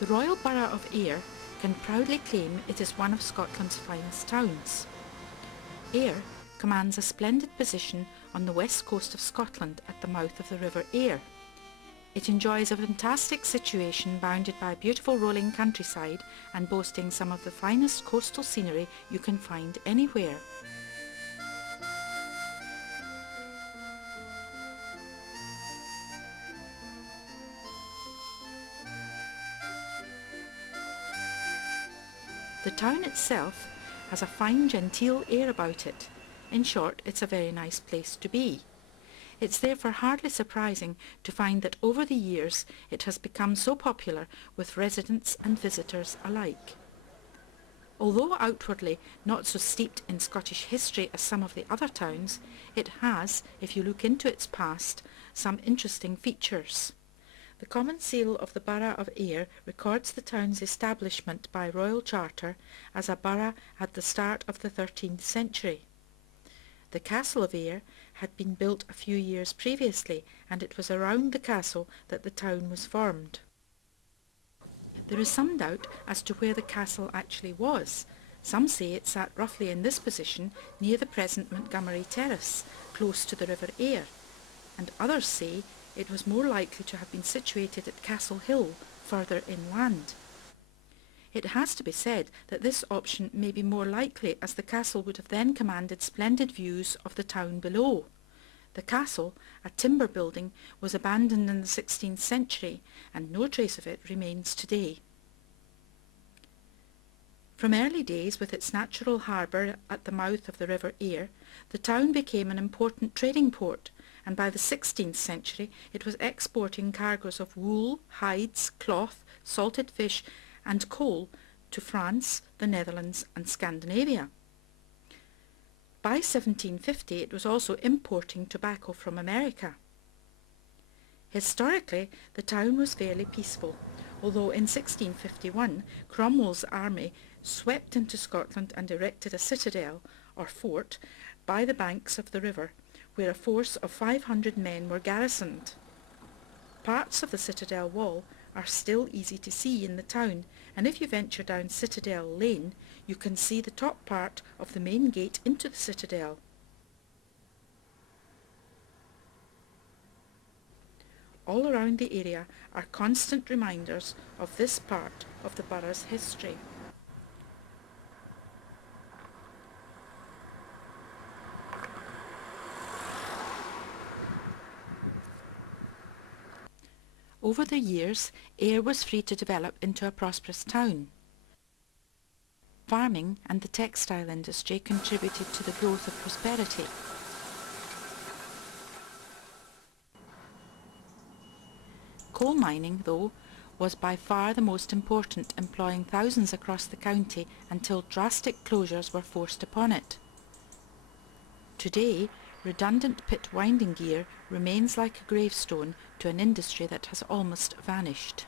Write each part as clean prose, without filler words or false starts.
The Royal Borough of Ayr can proudly claim it is one of Scotland's finest towns. Ayr commands a splendid position on the west coast of Scotland at the mouth of the River Ayr. It enjoys a fantastic situation bounded by beautiful rolling countryside and boasting some of the finest coastal scenery you can find anywhere. The town itself has a fine genteel air about it. In short, it's a very nice place to be. It's therefore hardly surprising to find that over the years it has become so popular with residents and visitors alike. Although outwardly not so steeped in Scottish history as some of the other towns, it has, if you look into its past, some interesting features. The Common Seal of the Borough of Ayr records the town's establishment by royal charter as a borough at the start of the 13th century. The Castle of Ayr had been built a few years previously, and it was around the castle that the town was formed. There is some doubt as to where the castle actually was. Some say it sat roughly in this position near the present Montgomery Terrace, close to the River Ayr, and others say it was more likely to have been situated at Castle Hill, further inland. It has to be said that this option may be more likely, as the castle would have then commanded splendid views of the town below. The castle, a timber building, was abandoned in the 16th century, and no trace of it remains today. From early days, with its natural harbour at the mouth of the River Ayr, the town became an important trading port, and by the 16th century it was exporting cargoes of wool, hides, cloth, salted fish and coal to France, the Netherlands and Scandinavia. By 1750 it was also importing tobacco from America. Historically, the town was fairly peaceful, although in 1651 Cromwell's army swept into Scotland and erected a citadel, or fort, by the banks of the river, where a force of 500 men were garrisoned. Parts of the citadel wall are still easy to see in the town, and if you venture down Citadel Lane, you can see the top part of the main gate into the citadel. All around the area are constant reminders of this part of the borough's history. Over the years, Ayr was free to develop into a prosperous town. Farming and the textile industry contributed to the growth of prosperity. Coal mining, though, was by far the most important, employing thousands across the county until drastic closures were forced upon it. Today, redundant pit winding gear remains like a gravestone to an industry that has almost vanished.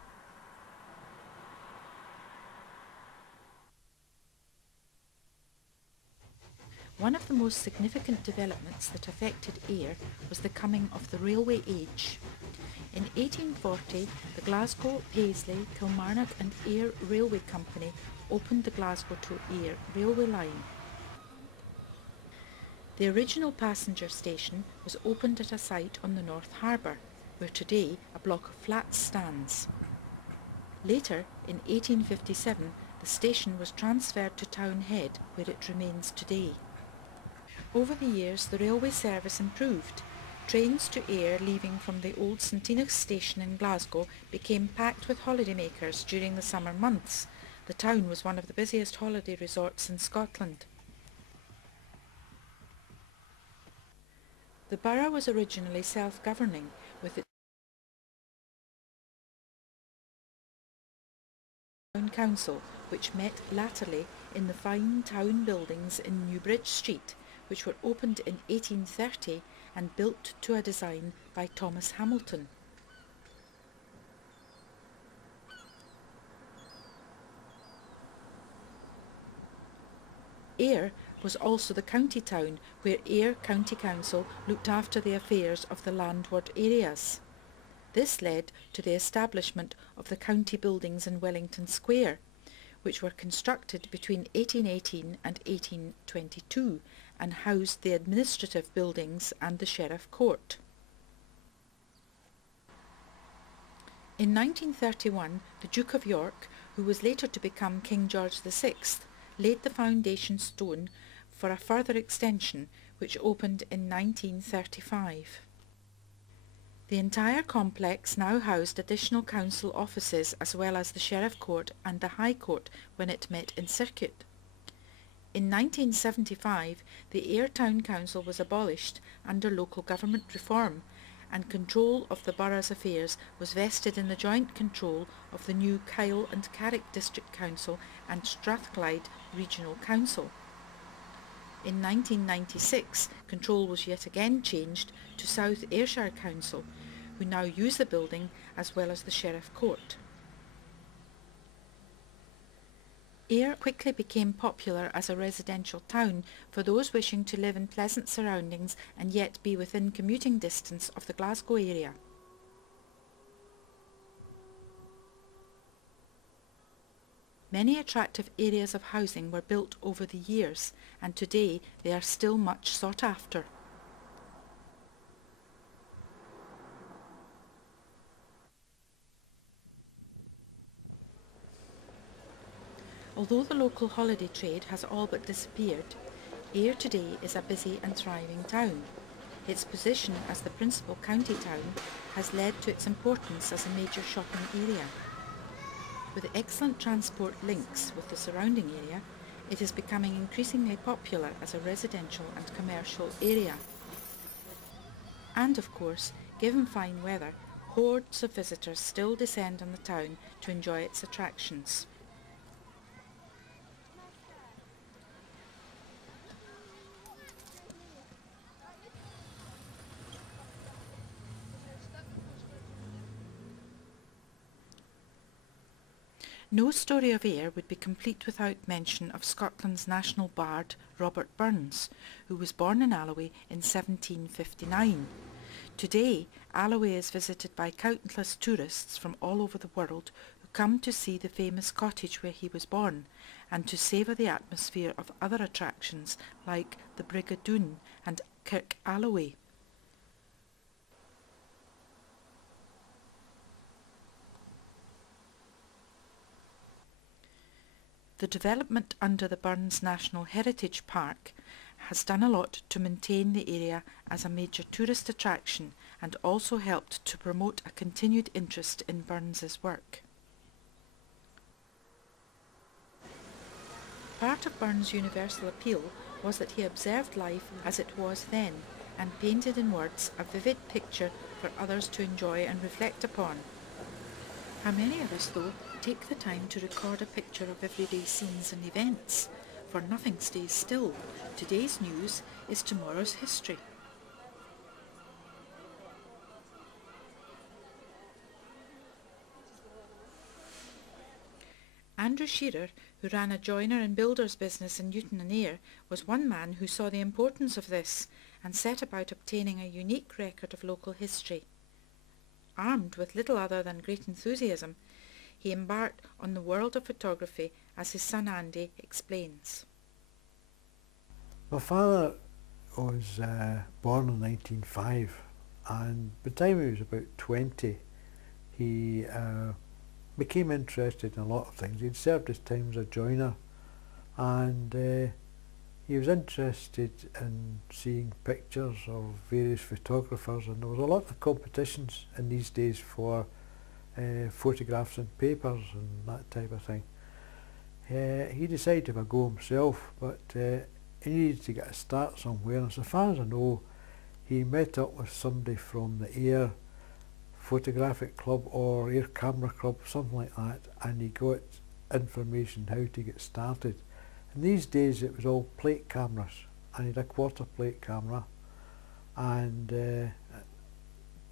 One of the most significant developments that affected Ayr was the coming of the railway age. In 1840, the Glasgow, Paisley, Kilmarnock and Ayr Railway Company opened the Glasgow to Ayr railway line. The original passenger station was opened at a site on the North Harbour, where today a block of flats stands. Later, in 1857, the station was transferred to Townhead, where it remains today. Over the years, the railway service improved. Trains to Ayr leaving from the old St Enoch station in Glasgow became packed with holidaymakers during the summer months. The town was one of the busiest holiday resorts in Scotland. The borough was originally self-governing, with its town council, which met latterly in the fine town buildings in Newbridge Street, which were opened in 1830 and built to a design by Thomas Hamilton. Ayr was also the county town, where Ayr County Council looked after the affairs of the landward areas. This led to the establishment of the county buildings in Wellington Square, which were constructed between 1818 and 1822 and housed the administrative buildings and the Sheriff Court. In 1931, the Duke of York, who was later to become King George VI, laid the foundation stone for a further extension which opened in 1935. The entire complex now housed additional council offices as well as the Sheriff Court and the High Court when it met in circuit. In 1975, the Ayr Town Council was abolished under local government reform, and control of the borough's affairs was vested in the joint control of the new Kyle and Carrick District Council and Strathclyde Regional Council. In 1996, control was yet again changed to South Ayrshire Council, who now use the building as well as the Sheriff Court. Ayr quickly became popular as a residential town for those wishing to live in pleasant surroundings and yet be within commuting distance of the Glasgow area. Many attractive areas of housing were built over the years, and today they are still much sought after. Although the local holiday trade has all but disappeared, Ayr today is a busy and thriving town. Its position as the principal county town has led to its importance as a major shopping area. With excellent transport links with the surrounding area, it is becoming increasingly popular as a residential and commercial area. And of course, given fine weather, hordes of visitors still descend on the town to enjoy its attractions. No story of Ayr would be complete without mention of Scotland's national bard Robert Burns, who was born in Alloway in 1759. Today, Alloway is visited by countless tourists from all over the world who come to see the famous cottage where he was born and to savour the atmosphere of other attractions like the Brigadoon and Kirk Alloway. The development under the Burns National Heritage Park has done a lot to maintain the area as a major tourist attraction and also helped to promote a continued interest in Burns's work. Part of Burns' universal appeal was that he observed life as it was then and painted in words a vivid picture for others to enjoy and reflect upon. How many of us, though, take the time to record a picture of everyday scenes and events? For nothing stays still. Today's news is tomorrow's history. Andrew Shearer, who ran a joiner and builder's business in Newton and Ayr, was one man who saw the importance of this and set about obtaining a unique record of local history. Armed with little other than great enthusiasm, he embarked on the world of photography, as his son Andy explains. My father was born in 1905, and by the time he was about 20 he became interested in a lot of things. He'd served his time as a joiner, and he was interested in seeing pictures of various photographers, and there was a lot of competitions in these days for photographs and papers and that type of thing. He decided to have a go himself, but he needed to get a start somewhere, and so far as I know, he met up with somebody from the Ayr Photographic Club or Ayr Camera Club, something like that, and he got information how to get started. In these days it was all plate cameras, and he had a quarter plate camera, and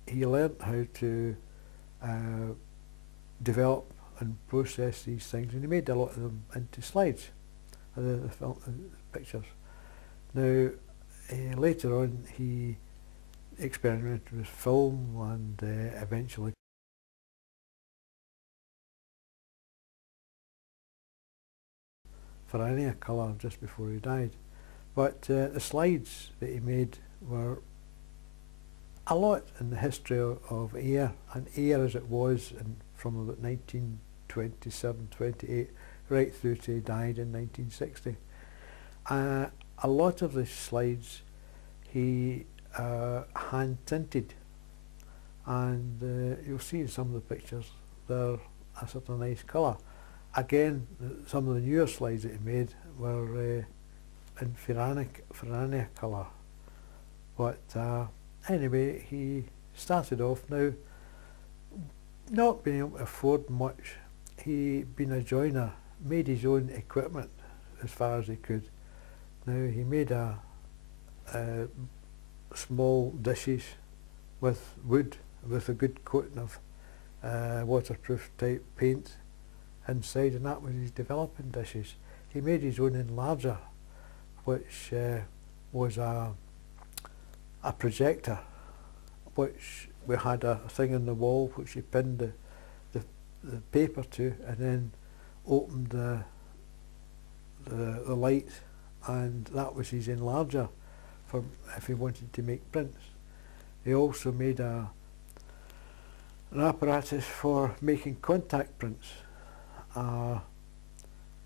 he learnt how to develop and process these things, and he made a lot of them into slides, the pictures. Now later on he experimented with film and eventually for colour just before he died. But the slides that he made were a lot in the history of Ayr, and Ayr as it was from about 1927, 28, right through to he died in 1960. A lot of the slides he hand tinted, and you'll see in some of the pictures they're a sort of nice colour. Again, some of the newer slides that he made were in Ferrania colour. But anyway, he started off now not being able to afford much. He'd been a joiner, made his own equipment as far as he could. Now he made a small dishes with wood, with a good coating of waterproof type paint inside, and that was his developing dishes. He made his own enlarger, which was a projector, which we had a thing on the wall which he pinned the paper to, and then opened the light, and that was his enlarger for if he wanted to make prints. He also made an apparatus for making contact prints.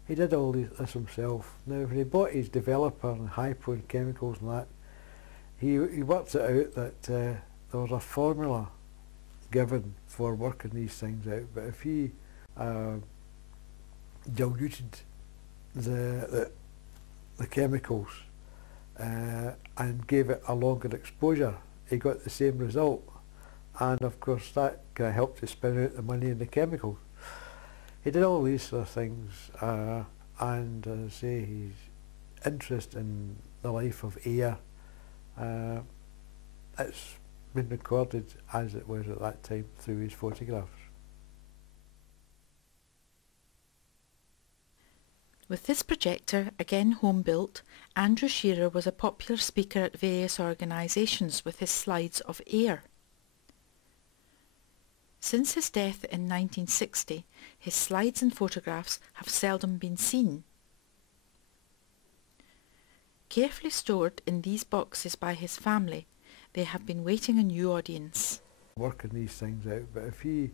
He did all this himself. Now when he bought his developer and hypo and chemicals and that, he worked it out that there was a formula given for working these things out, but if he diluted the chemicals and gave it a longer exposure, he got the same result, and of course that kind of helped to spin out the money in the chemicals. He did all these sort of things, and as I say, his interest in the life of Ayr, it's been recorded as it was at that time through his photographs. With this projector, again home-built, Andrew Shearer was a popular speaker at various organisations with his slides of Ayr. Since his death in 1960, his slides and photographs have seldom been seen. Carefully stored in these boxes by his family, they have been waiting a new audience. Working these things out, but if he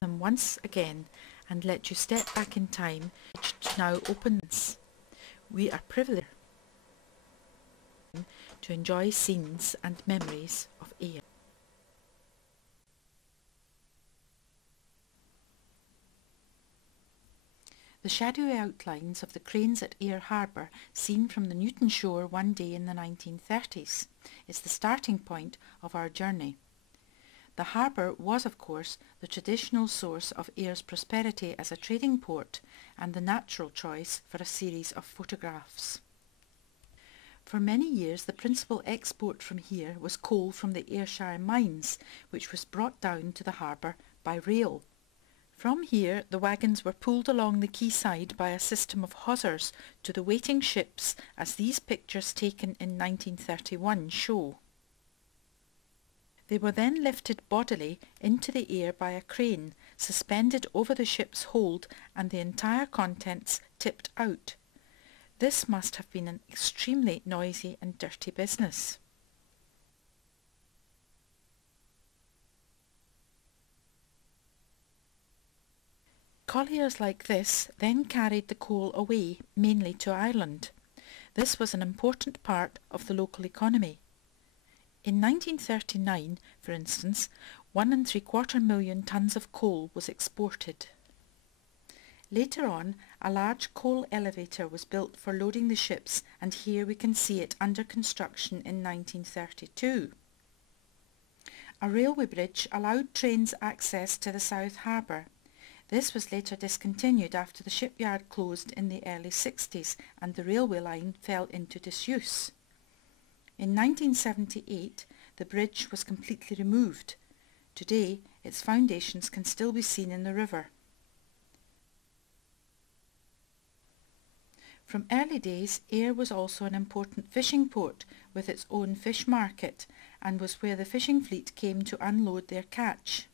them once again and let you step back in time, which now opens. We are privileged to enjoy scenes and memories of Ayr. The shadowy outlines of the cranes at Ayr Harbour, seen from the Newton shore one day in the 1930s, is the starting point of our journey. The harbour was, of course, the traditional source of Ayr's prosperity as a trading port and the natural choice for a series of photographs. For many years the principal export from here was coal from the Ayrshire mines, which was brought down to the harbour by rail. From here the wagons were pulled along the quayside by a system of hawsers to the waiting ships, as these pictures taken in 1931 show. They were then lifted bodily into the air by a crane, suspended over the ship's hold, and the entire contents tipped out. This must have been an extremely noisy and dirty business. Colliers like this then carried the coal away, mainly to Ireland. This was an important part of the local economy. In 1939, for instance, 1 3/4 million tonnes of coal was exported. Later on, a large coal elevator was built for loading the ships, and here we can see it under construction in 1932. A railway bridge allowed trains access to the South Harbour. This was later discontinued after the shipyard closed in the early 60s and the railway line fell into disuse. In 1978, the bridge was completely removed. Today, its foundations can still be seen in the river. From early days, Ayr was also an important fishing port with its own fish market, and was where the fishing fleet came to unload their catch.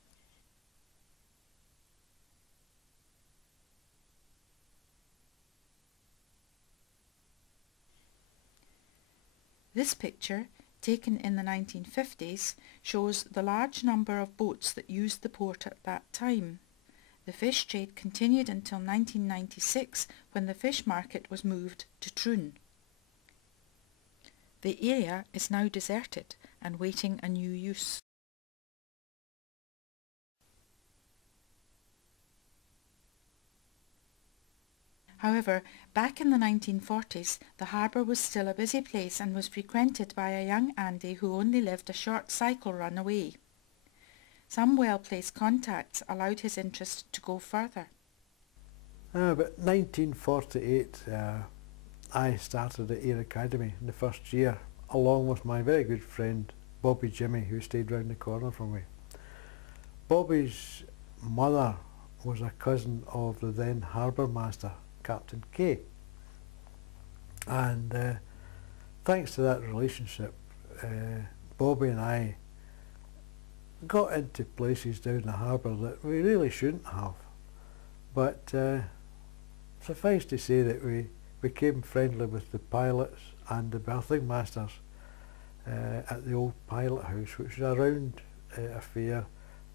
This picture, taken in the 1950s, shows the large number of boats that used the port at that time. The fish trade continued until 1996, when the fish market was moved to Troon. The area is now deserted and waiting a new use. However, back in the 1940s, the harbour was still a busy place and was frequented by a young Andy who only lived a short cycle run away. Some well-placed contacts allowed his interest to go further. About 1948, I started at Ayr Academy in the first year, along with my very good friend Bobby Jimmy, who stayed round the corner from me. Bobby's mother was a cousin of the then harbour master, Captain K. And thanks to that relationship, Bobby and I got into places down the harbour that we really shouldn't have. But suffice to say that we became friendly with the pilots and the berthing masters at the old pilot house, which is a round affair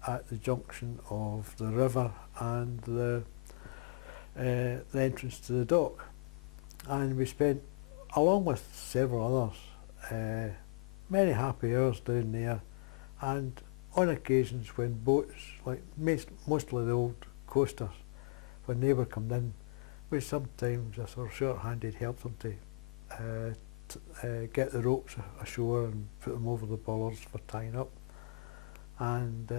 at the junction of the river and the entrance to the dock. And we spent, along with several others, many happy hours down there, and on occasions when boats, like mostly the old coasters, when they were coming in, we sometimes, as our short-handed, helped them to get the ropes ashore and put them over the bollards for tying up. And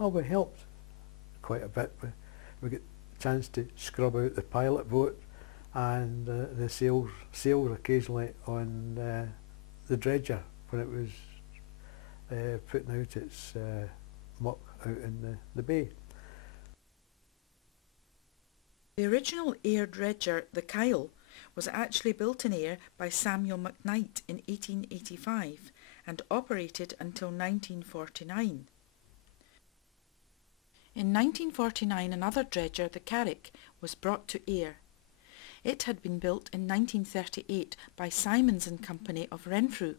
we helped quite a bit. We got a chance to scrub out the pilot boat and the sails occasionally on the dredger when it was putting out its muck out in the bay. The original Ayr dredger, the Kyle, was actually built in Ayr by Samuel McKnight in 1885 and operated until 1949. In 1949 another dredger, the Carrick, was brought to Ayr. It had been built in 1938 by Simons and Company of Renfrew.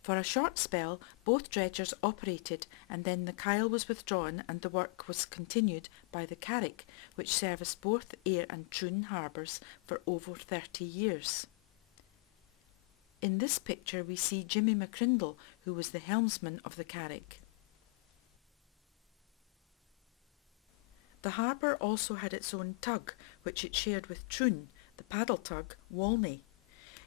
For a short spell both dredgers operated, and then the Kyle was withdrawn and the work was continued by the Carrick, which serviced both Ayr and Troon harbours for over 30 years. In this picture we see Jimmy McCrindle, who was the helmsman of the Carrick. The harbour also had its own tug, which it shared with Troon, the paddle tug Walney.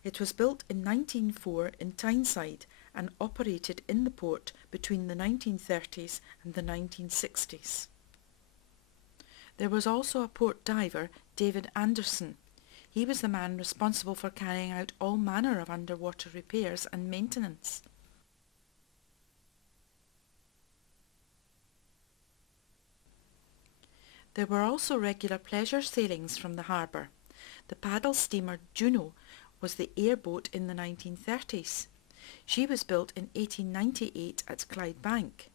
It was built in 1904 in Tyneside and operated in the port between the 1930s and the 1960s. There was also a port diver, David Anderson. He was the man responsible for carrying out all manner of underwater repairs and maintenance. There were also regular pleasure sailings from the harbour. The paddle steamer Juno was the airboat in the 1930s. She was built in 1898 at Clydebank.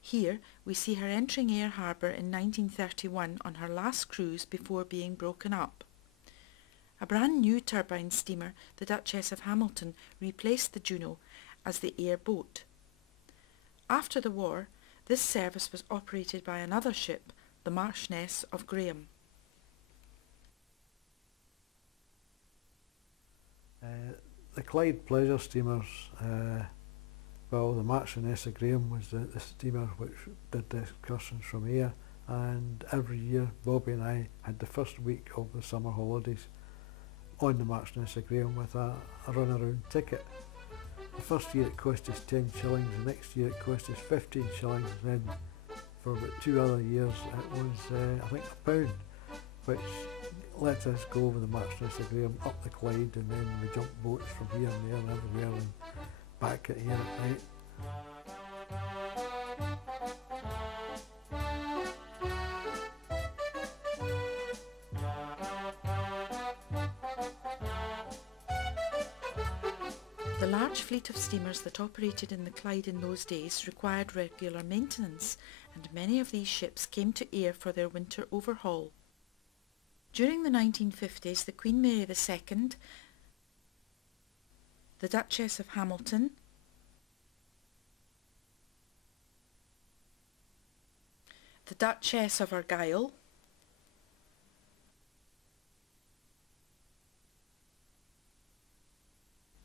Here we see her entering Ayr Harbour in 1931 on her last cruise before being broken up. A brand new turbine steamer, the Duchess of Hamilton, replaced the Juno as the Ayr boat. After the war, this service was operated by another ship, the Marchant of Graham. The Clyde pleasure steamers, well, the Marchant of Graham was the steamer which did the excursions from Ayr, and every year Bobby and I had the first week of the summer holidays on the Marchant of Graham with a run-around ticket. The first year it cost us 10 shillings, the next year it cost us 15 shillings, and then for about 2 other years it was I think £1, which let us go over the Marchant of Graham up the Clyde, and then we jumped boats from here and there and everywhere and back at Ayr at night. The large fleet of steamers that operated in the Clyde in those days required regular maintenance, and many of these ships came to Ayr for their winter overhaul. During the 1950s, the Queen Mary II, the Duchess of Hamilton, the Duchess of Argyll,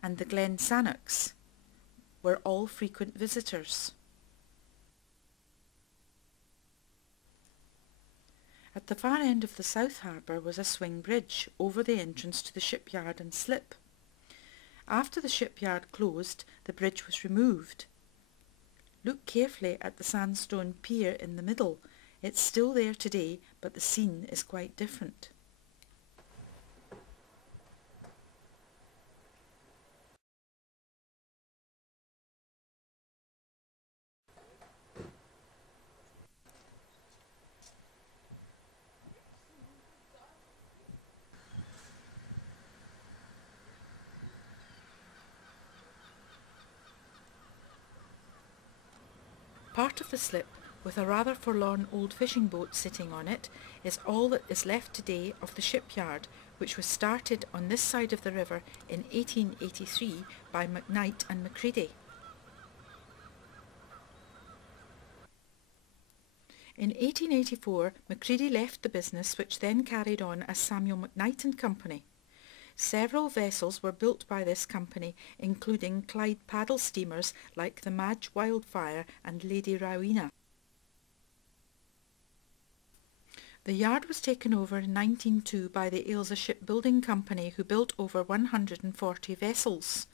and the Glen Sannocks were all frequent visitors. At the far end of the South Harbour was a swing bridge over the entrance to the shipyard and slip. After the shipyard closed, the bridge was removed. Look carefully at the sandstone pier in the middle. It's still there today, but the scene is quite different. Part of the slip, with a rather forlorn old fishing boat sitting on it, is all that is left today of the shipyard, which was started on this side of the river in 1883 by McKnight and Macready. In 1884, Macready left the business, which then carried on as Samuel McKnight and Company. Several vessels were built by this company, including Clyde paddle steamers like the Madge Wildfire and Lady Rowena. The yard was taken over in 1902 by the Ailsa Shipbuilding Company, who built over 140 vessels.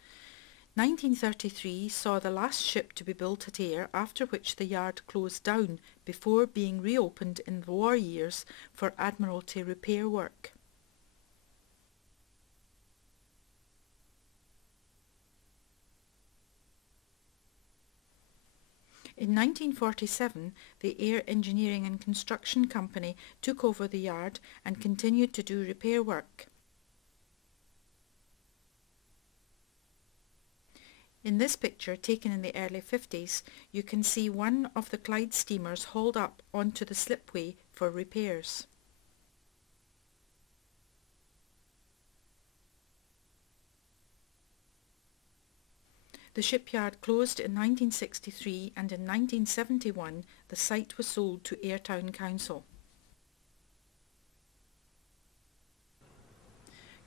1933 saw the last ship to be built at Ayr, after which the yard closed down before being reopened in the war years for Admiralty repair work. In 1947, the Ayr Engineering and Construction Company took over the yard and continued to do repair work. In this picture, taken in the early 50s, you can see one of the Clyde steamers hauled up onto the slipway for repairs. The shipyard closed in 1963, and in 1971 the site was sold to Ayr Town Council.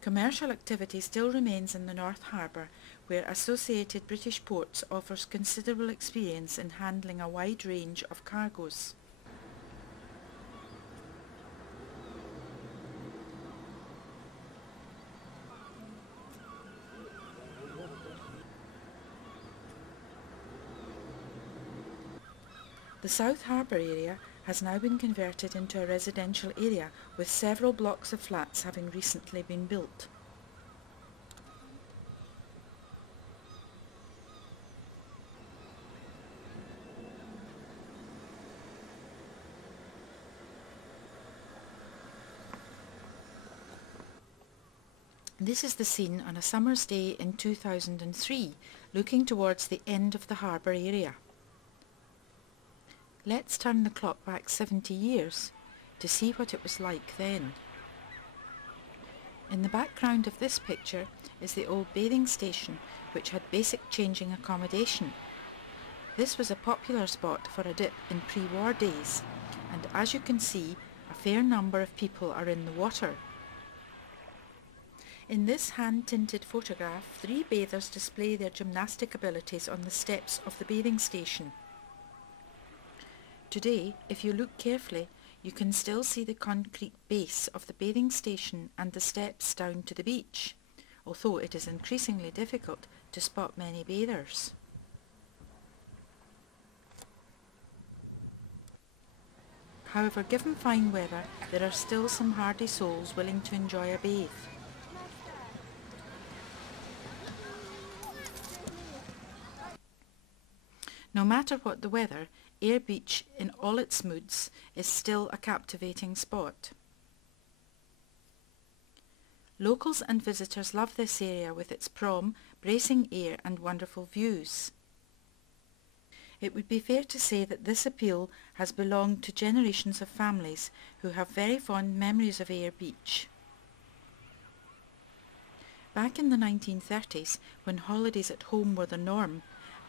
Commercial activity still remains in the North Harbour, where Associated British Ports offers considerable experience in handling a wide range of cargoes. The South Harbour area has now been converted into a residential area, with several blocks of flats having recently been built. This is the scene on a summer's day in 2003, looking towards the end of the harbour area. Let's turn the clock back 70 years to see what it was like then. In the background of this picture is the old bathing station, which had basic changing accommodation. This was a popular spot for a dip in pre-war days, and as you can see, a fair number of people are in the water. In this hand-tinted photograph, 3 bathers display their gymnastic abilities on the steps of the bathing station. Today, if you look carefully, you can still see the concrete base of the bathing station and the steps down to the beach, although it is increasingly difficult to spot many bathers. However, given fine weather, there are still some hardy souls willing to enjoy a bathe. No matter what the weather, Ayr Beach in all its moods is still a captivating spot. Locals and visitors love this area with its prom, bracing air and wonderful views. It would be fair to say that this appeal has belonged to generations of families who have very fond memories of Ayr Beach. Back in the 1930s, when holidays at home were the norm,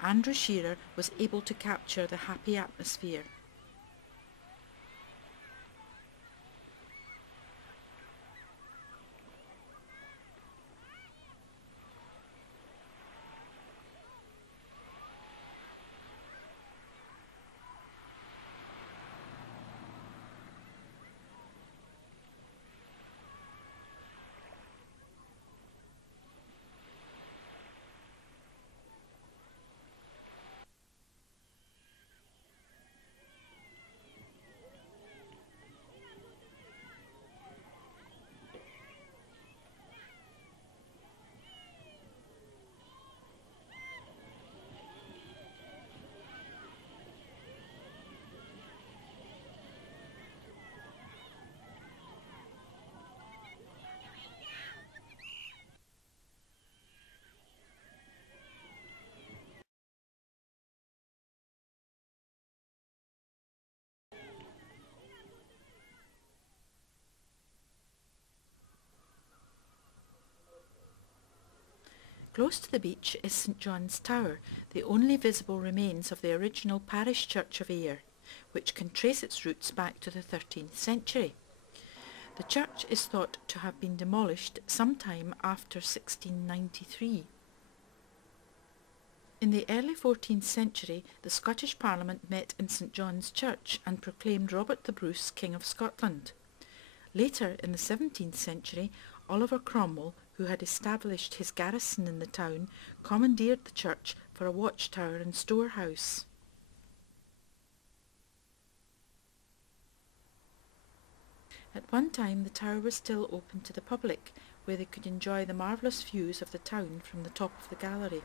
Andrew Shearer was able to capture the happy atmosphere. Close to the beach is St John's Tower, the only visible remains of the original parish church of Ayr, which can trace its roots back to the 13th century. The church is thought to have been demolished sometime after 1693. In the early 14th century, the Scottish Parliament met in St John's Church and proclaimed Robert the Bruce King of Scotland. Later, in the 17th century, Oliver Cromwell, who had established his garrison in the town, commandeered the church for a watchtower and storehouse. At one time the tower was still open to the public, where they could enjoy the marvellous views of the town from the top of the gallery.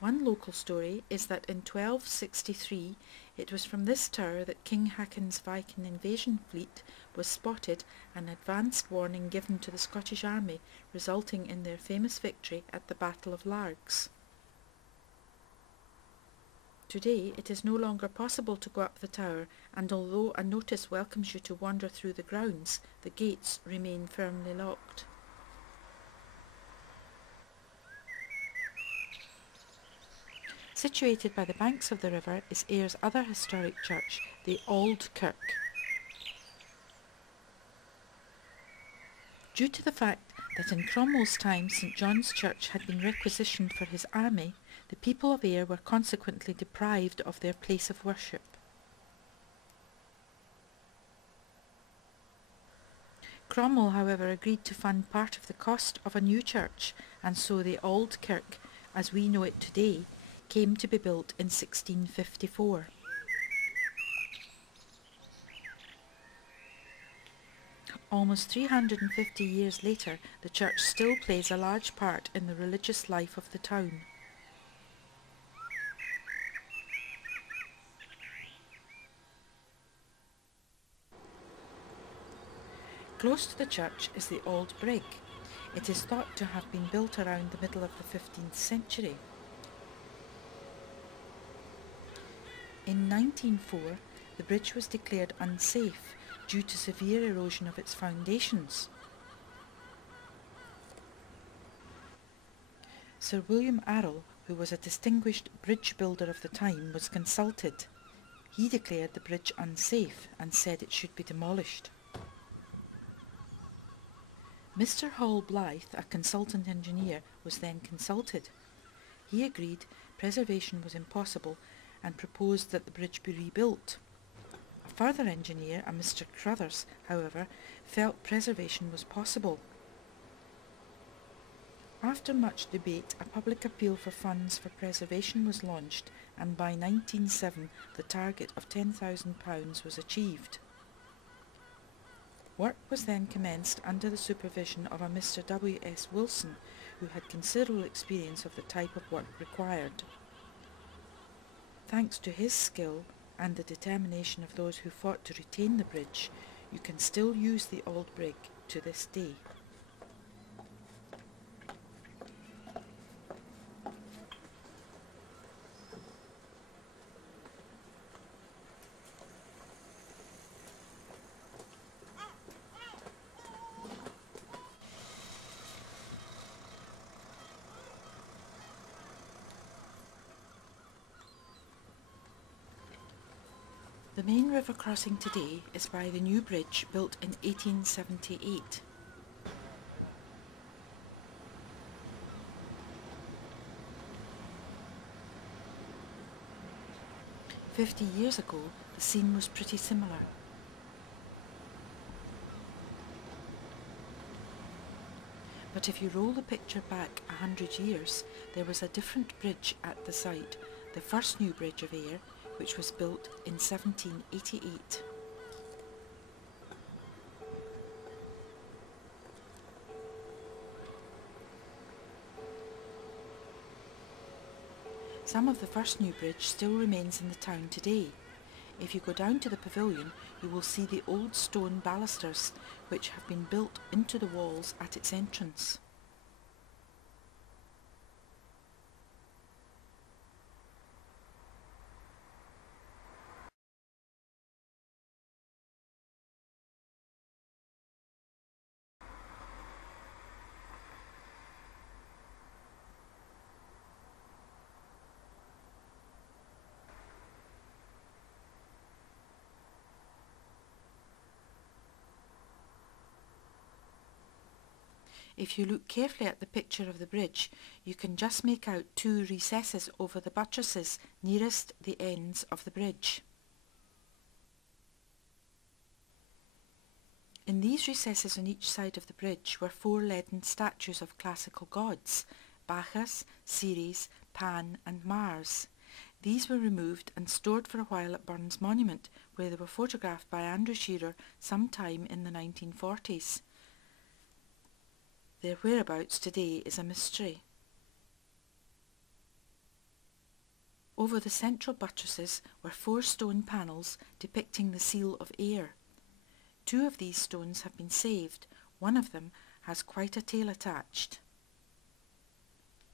One local story is that in 1263 it was from this tower that King Haakon's Viking invasion fleet was spotted, an advanced warning given to the Scottish army, resulting in their famous victory at the Battle of Largs. Today it is no longer possible to go up the tower, and although a notice welcomes you to wander through the grounds, the gates remain firmly locked. Situated by the banks of the river is Ayr's other historic church, the Auld Kirk. Due to the fact that in Cromwell's time St John's Church had been requisitioned for his army, the people of Ayr were consequently deprived of their place of worship. Cromwell, however, agreed to fund part of the cost of a new church, and so the Auld Kirk, as we know it today, came to be built in 1654. Almost 350 years later, the church still plays a large part in the religious life of the town. Close to the church is the Old Brig. It is thought to have been built around the middle of the 15th century. In 1904, the bridge was declared unsafe due to severe erosion of its foundations. Sir William Arrol, who was a distinguished bridge builder of the time, was consulted. He declared the bridge unsafe and said it should be demolished. Mr. Hall Blythe, a consultant engineer, was then consulted. He agreed preservation was impossible and proposed that the bridge be rebuilt. A further engineer, a Mr. Crothers, however, felt preservation was possible. After much debate, a public appeal for funds for preservation was launched, and by 1907 the target of £10,000 was achieved. Work was then commenced under the supervision of a Mr. W. S. Wilson, who had considerable experience of the type of work required. Thanks to his skill and the determination of those who fought to retain the bridge, you can still use the old brig to this day. The main river crossing today is by the new bridge built in 1878. "50 years ago, the scene was pretty similar. But if you roll the picture back 100 years, there was a different bridge at the site, the first new bridge of Ayr, which was built in 1788. Some of the first new bridge still remains in the town today. If you go down to the pavilion, you will see the old stone balusters, which have been built into the walls at its entrance. If you look carefully at the picture of the bridge, you can just make out two recesses over the buttresses nearest the ends of the bridge. In these recesses on each side of the bridge were 4 leaden statues of classical gods, Bacchus, Ceres, Pan and Mars. These were removed and stored for a while at Burns Monument, where they were photographed by Andrew Shearer sometime in the 1940s. Their whereabouts today is a mystery. Over the central buttresses were 4 stone panels depicting the seal of Ayr. 2 of these stones have been saved. One of them has quite a tail attached.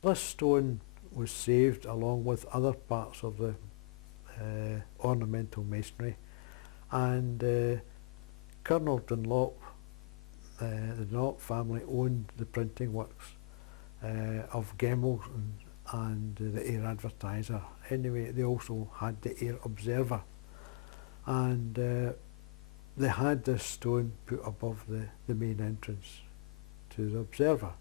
This stone was saved along with other parts of the ornamental masonry, and Colonel Dunlop, the Dunlop family owned the printing works of Gemmell and the Ayr Advertiser. Anyway, they also had the Ayr Observer, and they had this stone put above the main entrance to the Observer.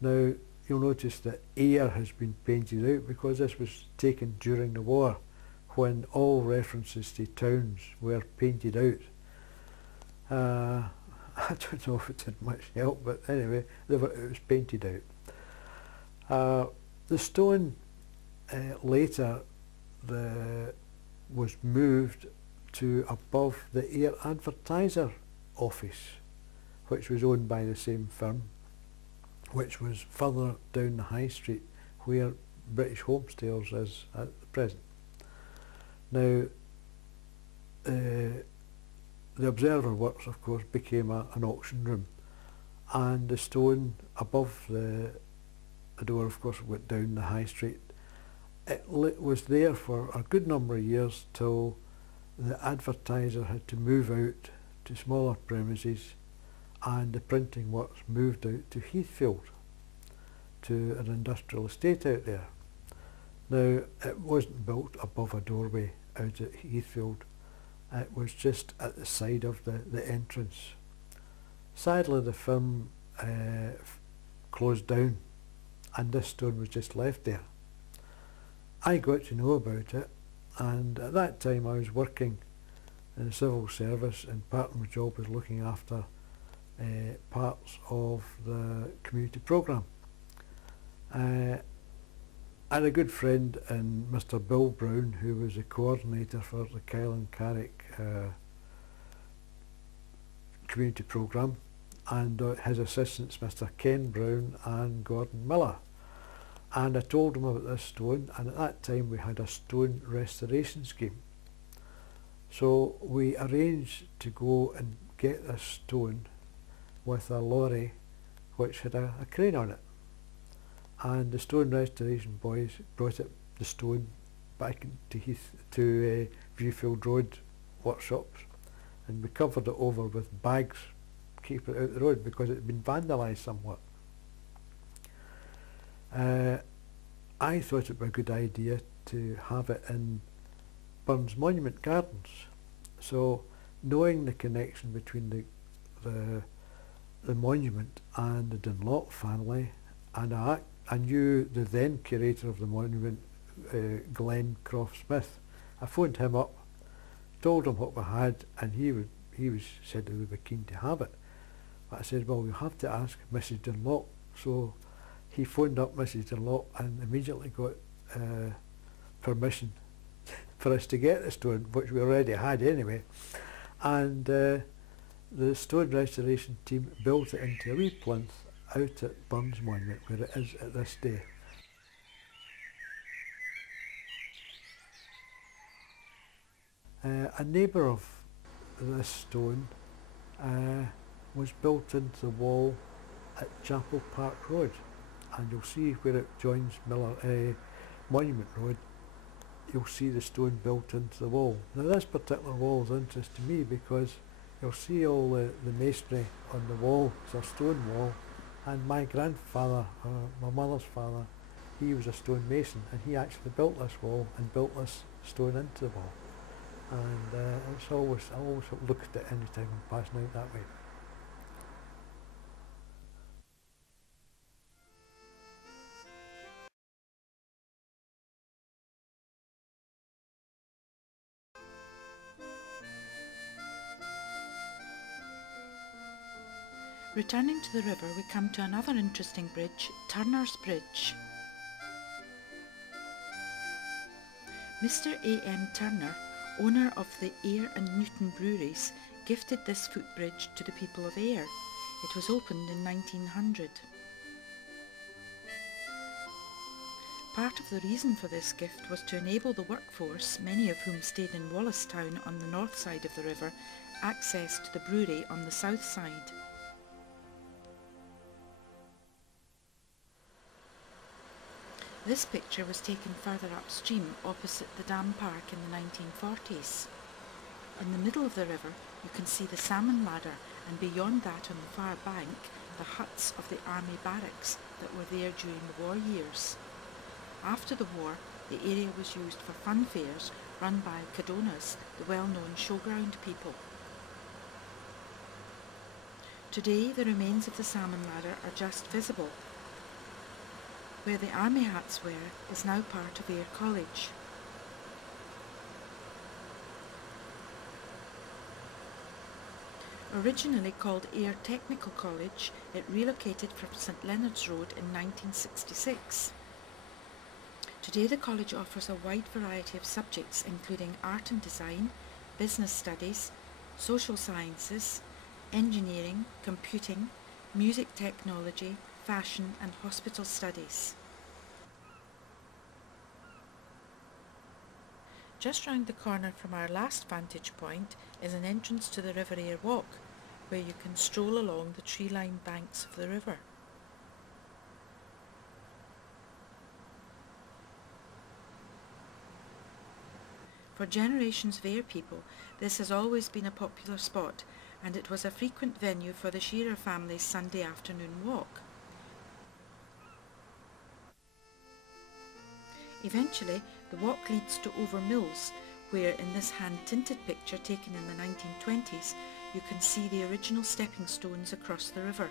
Now you'll notice that Ayr has been painted out because this was taken during the war, when all references to towns were painted out. I don't know if it did much help, but anyway, it was painted out. The stone later was moved to above the Ayr Advertiser office, which was owned by the same firm, which was further down the High Street where British Homesteaders is at the present. Now, the Observer Works, of course, became an auction room, and the stone above the door, of course, went down the High Street. It was there for a good number of years till the Advertiser had to move out to smaller premises, and the printing works moved out to Heathfield, to an industrial estate out there. Now, it wasn't built above a doorway out at Heathfield. It was just at the side of the entrance. Sadly, the firm closed down, and this stone was just left there. I got to know about it, and at that time I was working in the civil service, and part of my job was looking after parts of the community programme. I had a good friend in Mr. Bill Brown, who was the coordinator for the Kyle and Carrick community programme, and his assistants Mr Ken Brown and Gordon Miller. And I told him about this stone, and at that time we had a stone restoration scheme. So we arranged to go and get this stone with a lorry which had a crane on it. And the stone restoration boys brought the stone back to Viewfield Road workshops, and we covered it over with bags, keep it out the road because it had been vandalised somewhat. I thought it would be a good idea to have it in Burns Monument Gardens. So knowing the connection between the monument and the Dunlop family, and I knew the then curator of the monument, Glenn Croft Smith. I phoned him up, told him what we had, and he said he would be keen to have it. But I said, well, you have to ask Mrs Dunlop. So he phoned up Mrs Dunlop and immediately got permission for us to get the stone, which we already had anyway. And the stone restoration team built it into a wee plinth out at Burns Monument, where it is at this day. A neighbour of this stone was built into the wall at Chapel Park Road, and you'll see where it joins Monument Road, you'll see the stone built into the wall. Now this particular wall is interesting to me because you'll see all the masonry on the wall. It's a stone wall, and my grandfather, my mother's father, he was a stone mason, and he actually built this wall and built this stone into the wall. And I always look at it any time I'm passing out that way. Returning to the river, we come to another interesting bridge, Turner's Bridge. Mr. A.M. Turner, owner of the Ayr and Newton breweries, gifted this footbridge to the people of Ayr. It was opened in 1900. Part of the reason for this gift was to enable the workforce, many of whom stayed in Wallacestown on the north side of the river, access to the brewery on the south side. This picture was taken further upstream opposite the dam park in the 1940s. In the middle of the river you can see the salmon ladder, and beyond that on the far bank the huts of the army barracks that were there during the war years. After the war the area was used for fun fairs run by Cadonas, the well-known showground people. Today the remains of the salmon ladder are just visible. Where the army huts were is now part of Ayr College. Originally called Ayr Technical College, it relocated from St Leonard's Road in 1966. Today the college offers a wide variety of subjects including art and design, business studies, social sciences, engineering, computing, music technology, fashion and hospital studies. Just round the corner from our last vantage point is an entrance to the River Ayr Walk, where you can stroll along the tree-lined banks of the river. For generations of Ayr people, this has always been a popular spot, and it was a frequent venue for the Shearer family's Sunday afternoon walk. Eventually, the walk leads to Over Mills, where in this hand-tinted picture taken in the 1920s, you can see the original stepping stones across the river.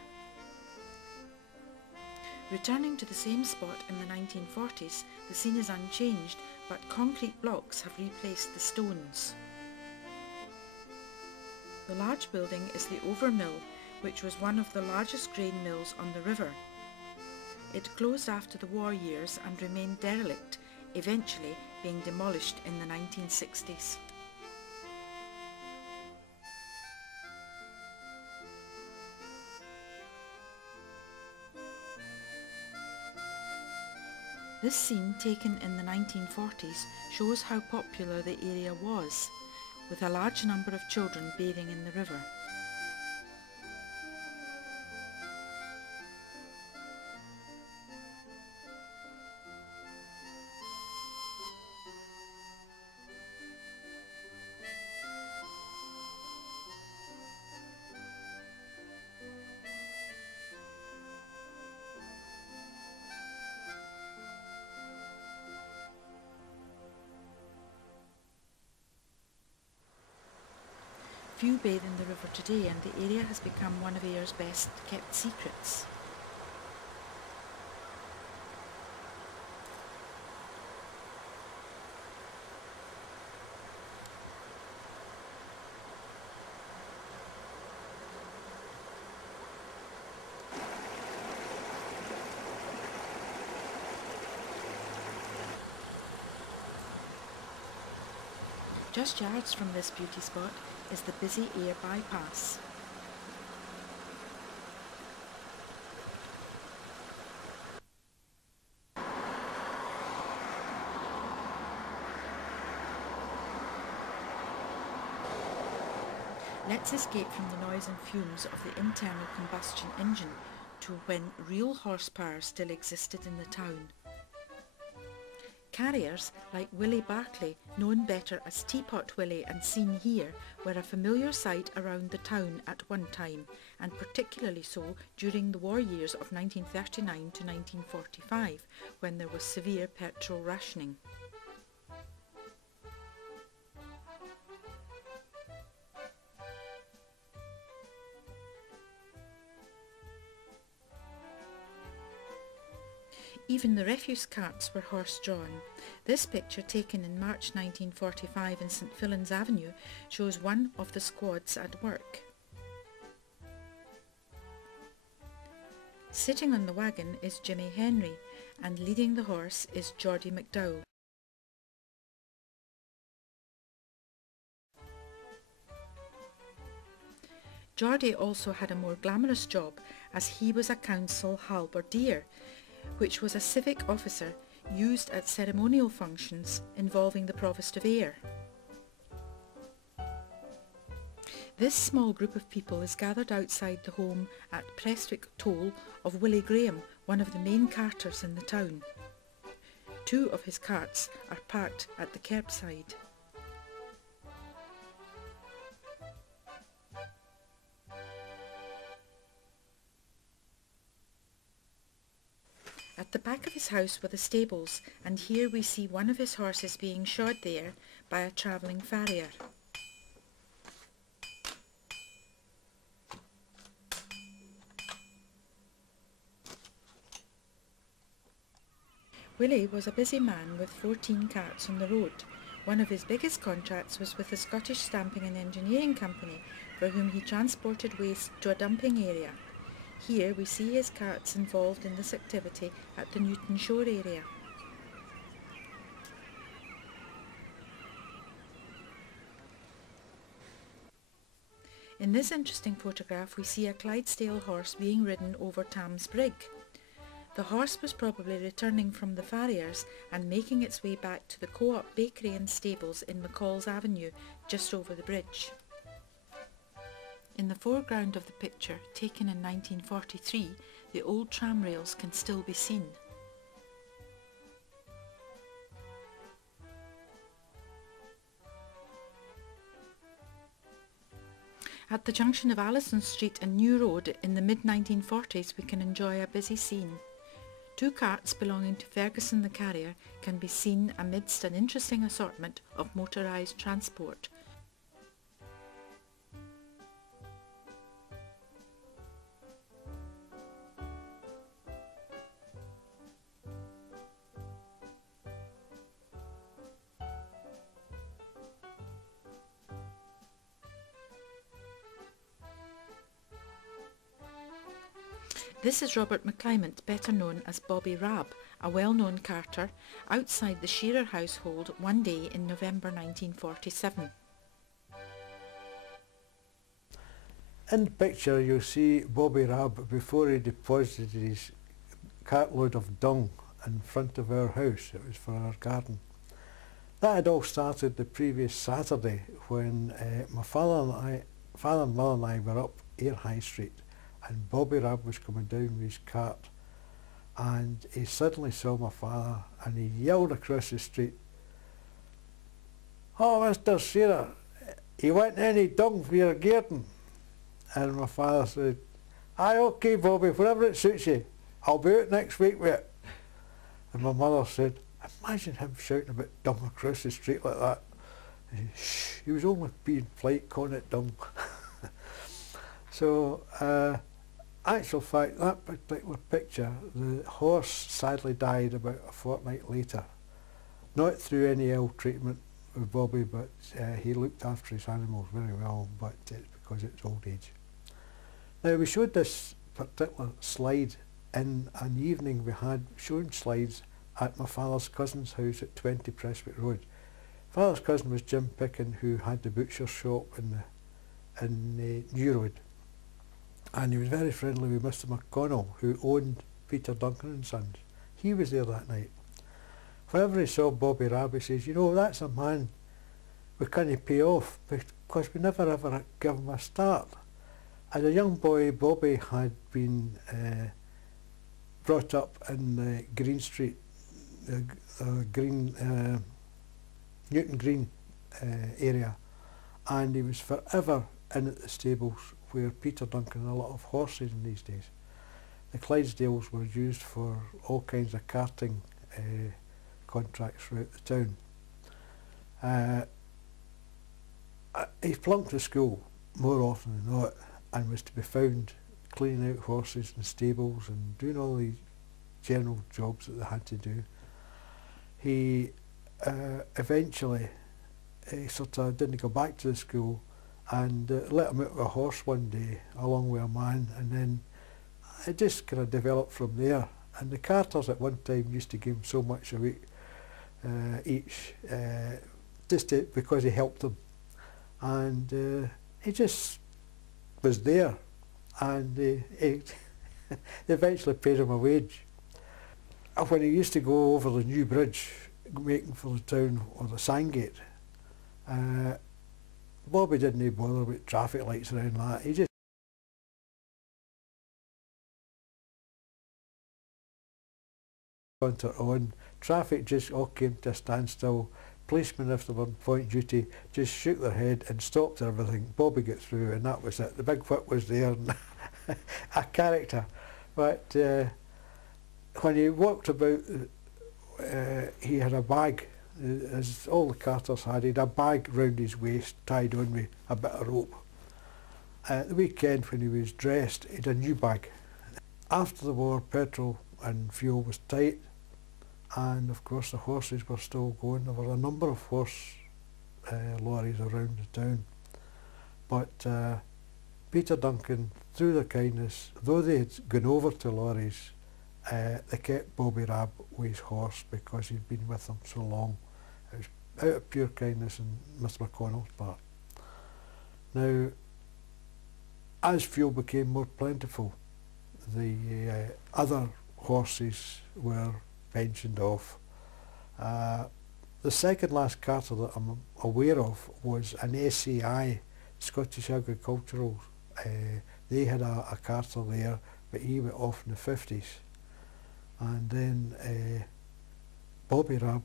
Returning to the same spot in the 1940s, the scene is unchanged, but concrete blocks have replaced the stones. The large building is the Over Mill, which was one of the largest grain mills on the river. It closed after the war years and remained derelict, eventually being demolished in the 1960s. This scene, taken in the 1940s, shows how popular the area was, with a large number of children bathing in the river. Few bathe in the river today, and the area has become one of Ayr's best kept secrets. Just yards from this beauty spot is the busy Ayr bypass. Let's escape from the noise and fumes of the internal combustion engine to when real horsepower still existed in the town. Carriers like Willie Barclay, known better as Teapot Willie and seen here, were a familiar sight around the town at one time, and particularly so during the war years of 1939 to 1945, when there was severe petrol rationing. Even the refuse carts were horse-drawn. This picture, taken in March 1945 in St Fillan's Avenue, shows one of the squads at work. Sitting on the wagon is Jimmy Henry, and leading the horse is Geordie McDowell. Geordie also had a more glamorous job, as he was a council halberdier, which was a civic officer used at ceremonial functions involving the Provost of Ayr. This small group of people is gathered outside the home at Prestwick Toll of Willie Graham, one of the main carters in the town. Two of his carts are parked at the curbside. At the back of his house were the stables, and here we see one of his horses being shod there by a travelling farrier. Willie was a busy man with 14 carts on the road. One of his biggest contracts was with the Scottish Stamping and Engineering Company, for whom he transported waste to a dumping area. Here we see his carts involved in this activity at the Newton Shore area. In this interesting photograph we see a Clydesdale horse being ridden over Tams Brig. The horse was probably returning from the farriers and making its way back to the Co-op bakery and stables in McCall's Avenue, just over the bridge. In the foreground of the picture, taken in 1943, the old tram rails can still be seen. At the junction of Allison Street and New Road in the mid-1940s we can enjoy a busy scene. Two carts belonging to Ferguson the carrier can be seen amidst an interesting assortment of motorised transport. This is Robert McClymont, better known as Bobby Rabb, a well-known carter, outside the Shearer household one day in November 1947. In the picture you'll see Bobby Rabb before he deposited his cartload of dung in front of our house. It was for our garden. That had all started the previous Saturday when my father and mother and I were up Ayr High Street, and Bobby Rabb was coming down with his cart, and he suddenly saw my father and he yelled across the street, "Oh, Mr. Shearer, you want any dung for your garden?" And my father said, "Aye, okay, Bobby, whatever it suits you. I'll be out next week with it." And my mother said, "Imagine him shouting about dung across the street like that." And he, "Shh, he was only being polite, calling it dung." So, actual fact, that particular picture, the horse sadly died about a fortnight later. Not through any ill treatment with Bobby, but he looked after his animals very well, but it's because it's old age. Now, we showed this particular slide in an evening we had showing slides at my father's cousin's house at 20 Prestwick Road. Father's cousin was Jim Pickin, who had the butcher's shop in New Road. And he was very friendly with Mr. McConnell, who owned Peter Duncan and Sons. He was there that night. Whenever he saw Bobby Rabb, he says, "You know, that's a man we can't pay off because we never ever give him a start." As a young boy, Bobby had been brought up in Green Street, Newton Green area, and he was forever in at the stables where Peter Duncan had a lot of horses in these days. The Clydesdales were used for all kinds of carting contracts throughout the town. He flunked to school more often than not and was to be found cleaning out horses in stables and doing all these general jobs that they had to do. He eventually sort of didn't go back to the school and let him out with a horse one day along with a man, and then it just kind of developed from there. And the carters at one time used to give him so much a week each, because he helped them, and he just was there, and they eventually paid him a wage. When he used to go over the new bridge making for the town, or the Sandgate, Bobby didn't bother with traffic lights around that. He just sauntered on. Traffic just all came to a standstill. Policemen, if they were on point duty, just shook their head and stopped everything. Bobby got through, and that was it. The big whip was there, and a character. But when he walked about, he had a bag, as all the carters had. He had a bag round his waist, tied on with a bit of rope. At the weekend, when he was dressed, he had a new bag. After the war, petrol and fuel was tight, and of course the horses were still going. There were a number of horse lorries around the town, but Peter Duncan, through their kindness, though they had gone over to lorries, they kept Bobby Rabb with his horse because he'd been with them so long. It was out of pure kindness on Mr. McConnell's part. Now, as fuel became more plentiful, the other horses were pensioned off. The second last carter that I'm aware of was an SAI, Scottish Agricultural. They had a carter there, but he went off in the 50s. And then Bobby Rabb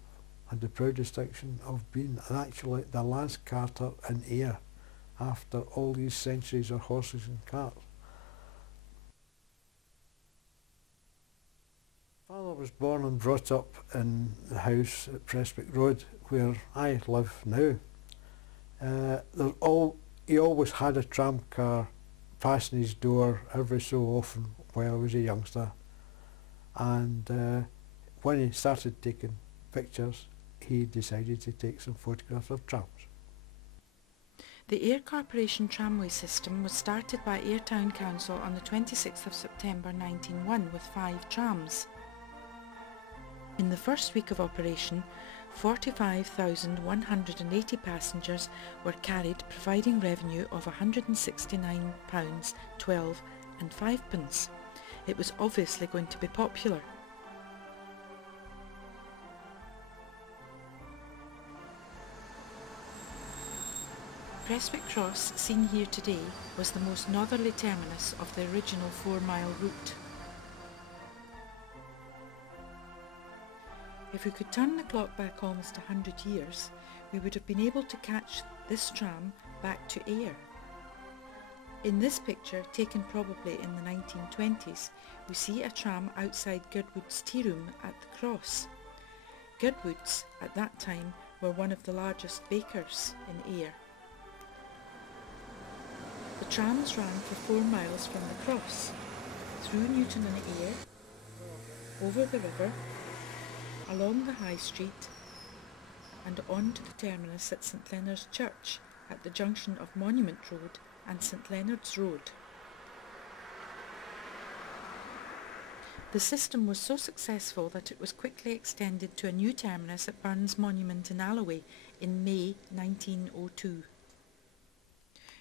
had the proud distinction of being actually the last carter in Ayr after all these centuries of horses and carts. Father was born and brought up in the house at Prestwick Road where I live now. He always had a tram car passing his door every so often while I was a youngster, and when he started taking pictures, he decided to take some photographs of trams. The Ayr Corporation tramway system was started by Ayr Town Council on the 26th of September 1901 with 5 trams. In the first week of operation, 45,180 passengers were carried, providing revenue of £169.12 and 5 pence. It was obviously going to be popular. Prestwick Cross, seen here today, was the most northerly terminus of the original 4-mile route. If we could turn the clock back almost 100 years, we would have been able to catch this tram back to Ayr. In this picture, taken probably in the 1920s, we see a tram outside Girdwood's tea room at the cross. Girdwood's, at that time, were one of the largest bakers in Ayr. The trams ran for 4 miles from the cross, through Newton and Ayr, over the river, along the High Street, and on to the terminus at St Leonard's Church at the junction of Monument Road and St Leonard's Road. The system was so successful that it was quickly extended to a new terminus at Burns Monument in Alloway in May 1902.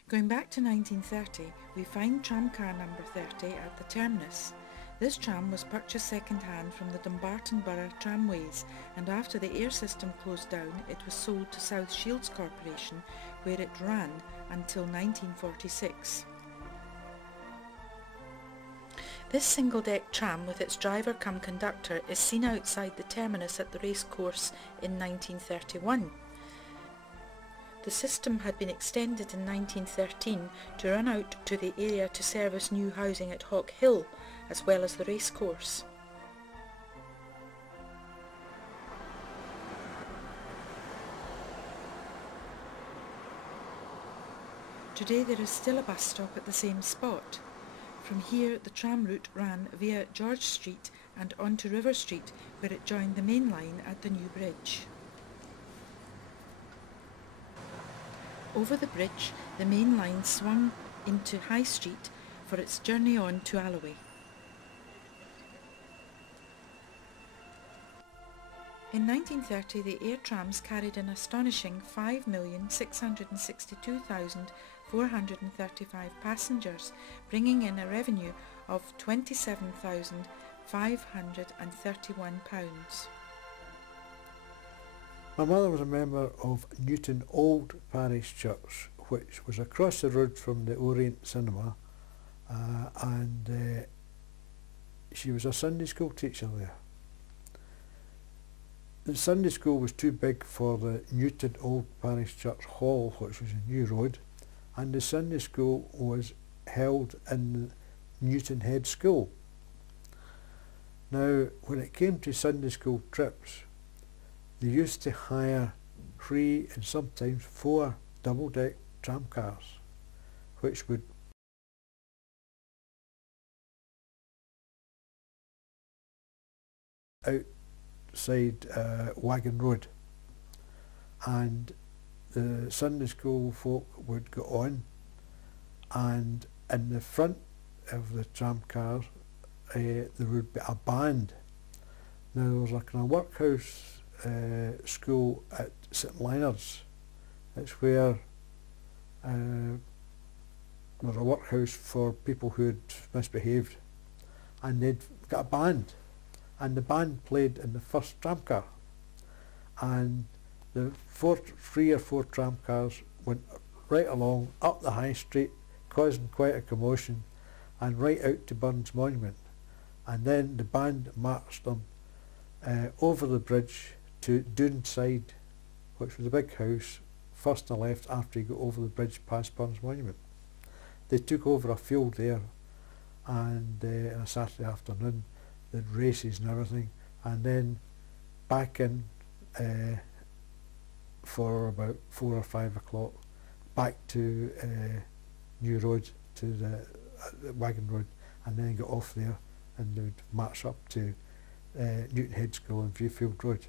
Going back to 1930, we find tramcar number 30 at the terminus. This tram was purchased second-hand from the Dumbarton Borough Tramways, and after the Ayr system closed down, it was sold to South Shields Corporation, where it ran until 1946. This single-deck tram with its driver cum conductor is seen outside the terminus at the racecourse in 1931. The system had been extended in 1913 to run out to the area to service new housing at Hawk Hill, as well as the racecourse. Today there is still a bus stop at the same spot. From here the tram route ran via George Street and onto River Street, where it joined the main line at the new bridge. Over the bridge, the main line swung into High Street for its journey on to Alloway. In 1930, the Ayr trams carried an astonishing 5,662,435 passengers, bringing in a revenue of £27,531. My mother was a member of Newton Old Parish Church, which was across the road from the Orient Cinema, and she was a Sunday school teacher there. The Sunday school was too big for the Newton Old Parish Church Hall, which was a new road, and the Sunday school was held in Newton Head School. Now, when it came to Sunday school trips, they used to hire 3 and sometimes 4 double-deck tramcars, which would outside Wagon Road, and the Sunday school folk would go on, and in the front of the tramcars there would be a band. Now there was a kind of workhouse school at St Leonard's. It's where there was a workhouse for people who had misbehaved, and they'd got a band, and the band played in the first tramcar, and the 3 or 4 tramcars went right along up the High Street, causing quite a commotion, and right out to Burns Monument, and then the band marched them over the bridge to Doonside, which was a big house, first on the left after you go over the bridge past Burns Monument. They took over a field there, and on a Saturday afternoon they had races and everything, and then back in for about 4 or 5 o'clock, back to New Road, to the Wagon Road, and then got off there and they would march up to Newton Head School and Viewfield Road.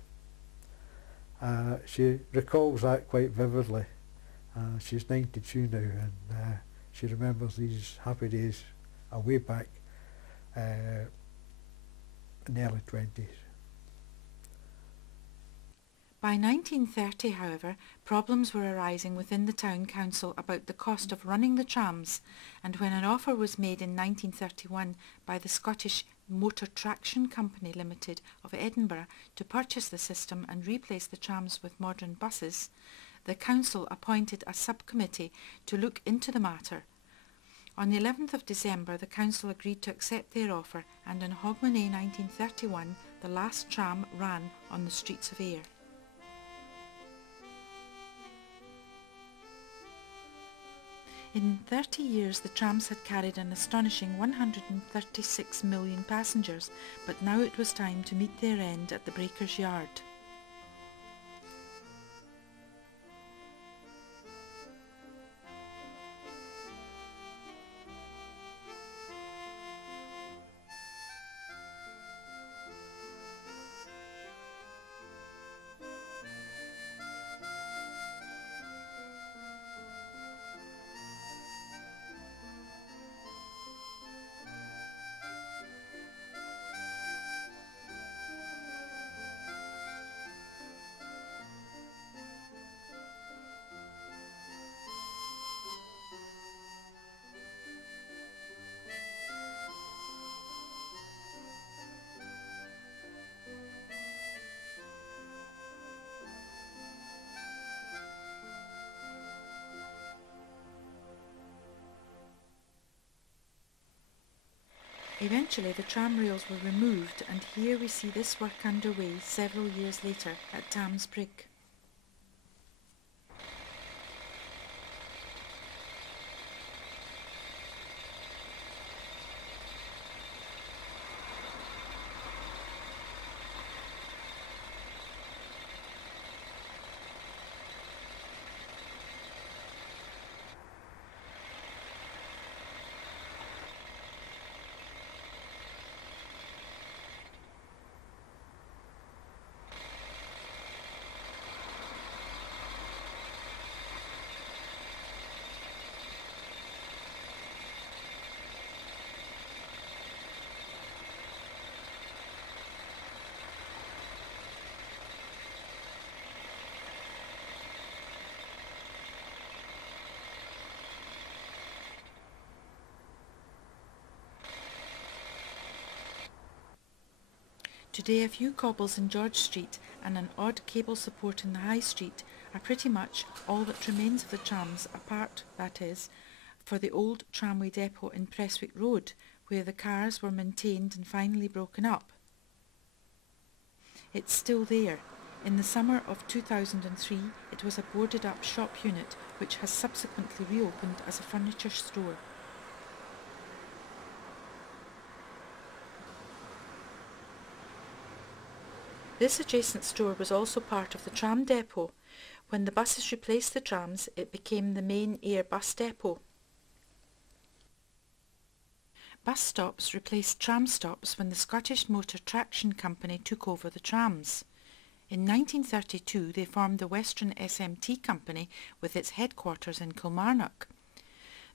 She recalls that quite vividly. She's 92 now, and she remembers these happy days way back in the early 20s. By 1930, however, problems were arising within the town council about the cost of running the trams, and when an offer was made in 1931 by the Scottish Motor Traction Company Limited of Edinburgh to purchase the system and replace the trams with modern buses, the council appointed a subcommittee to look into the matter. On the 11th of December, the council agreed to accept their offer, and in Hogmanay 1931, the last tram ran on the streets of Ayr. In 30 years, the trams had carried an astonishing 136 million passengers, but now it was time to meet their end at the breaker's yard. Eventually the tram rails were removed, and here we see this work underway several years later at Tams Brig. Today a few cobbles in George Street and an odd cable support in the High Street are pretty much all that remains of the trams, apart, that is, for the old tramway depot in Prestwick Road, where the cars were maintained and finally broken up. It's still there. In the summer of 2003 it was a boarded up shop unit which has subsequently reopened as a furniture store. This adjacent store was also part of the tram depot. When the buses replaced the trams, it became the main Ayr bus depot. Bus stops replaced tram stops when the Scottish Motor Traction Company took over the trams. In 1932 they formed the Western SMT Company with its headquarters in Kilmarnock.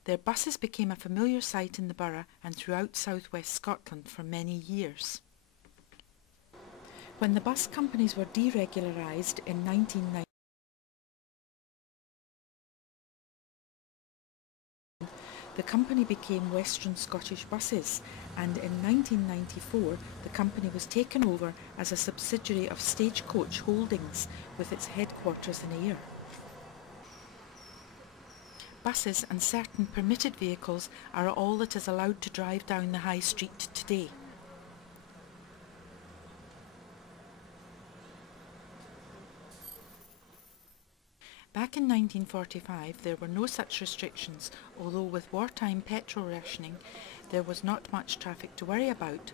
Their buses became a familiar sight in the borough and throughout southwest Scotland for many years. When the bus companies were deregularised in 1990, the company became Western Scottish Buses, and in 1994 the company was taken over as a subsidiary of Stagecoach Holdings with its headquarters in Ayr. Buses and certain permitted vehicles are all that is allowed to drive down the High Street today. Back in 1945 there were no such restrictions, although with wartime petrol rationing there was not much traffic to worry about.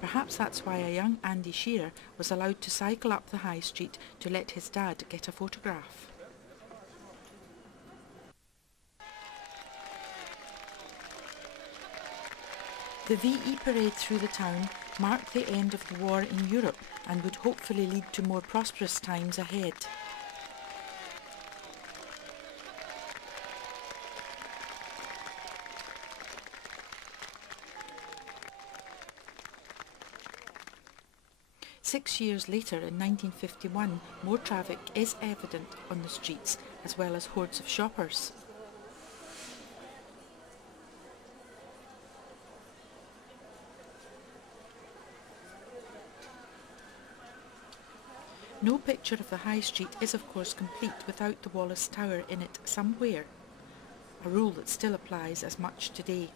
Perhaps that's why a young Andy Shearer was allowed to cycle up the High Street to let his dad get a photograph. The VE parade through the town marked the end of the war in Europe and would hopefully lead to more prosperous times ahead. Six years later, in 1951, more traffic is evident on the streets, as well as hordes of shoppers. No picture of the High Street is of course complete without the Wallace Tower in it somewhere, a rule that still applies as much today.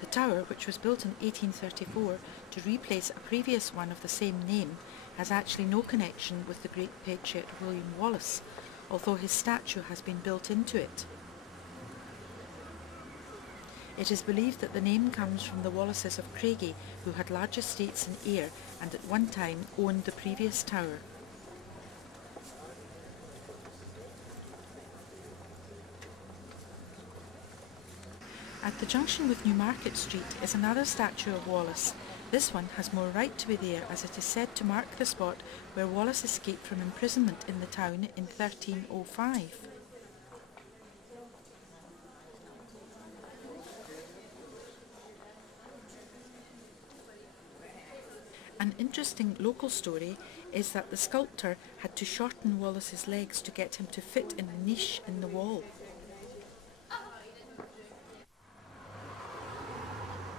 The tower, which was built in 1834 to replace a previous one of the same name, has actually no connection with the great patriot William Wallace, although his statue has been built into it. It is believed that the name comes from the Wallaces of Craigie, who had large estates in Ayr and at one time owned the previous tower. At the junction with Newmarket Street is another statue of Wallace. This one has more right to be there, as it is said to mark the spot where Wallace escaped from imprisonment in the town in 1305. An interesting local story is that the sculptor had to shorten Wallace's legs to get him to fit in a niche in the wall.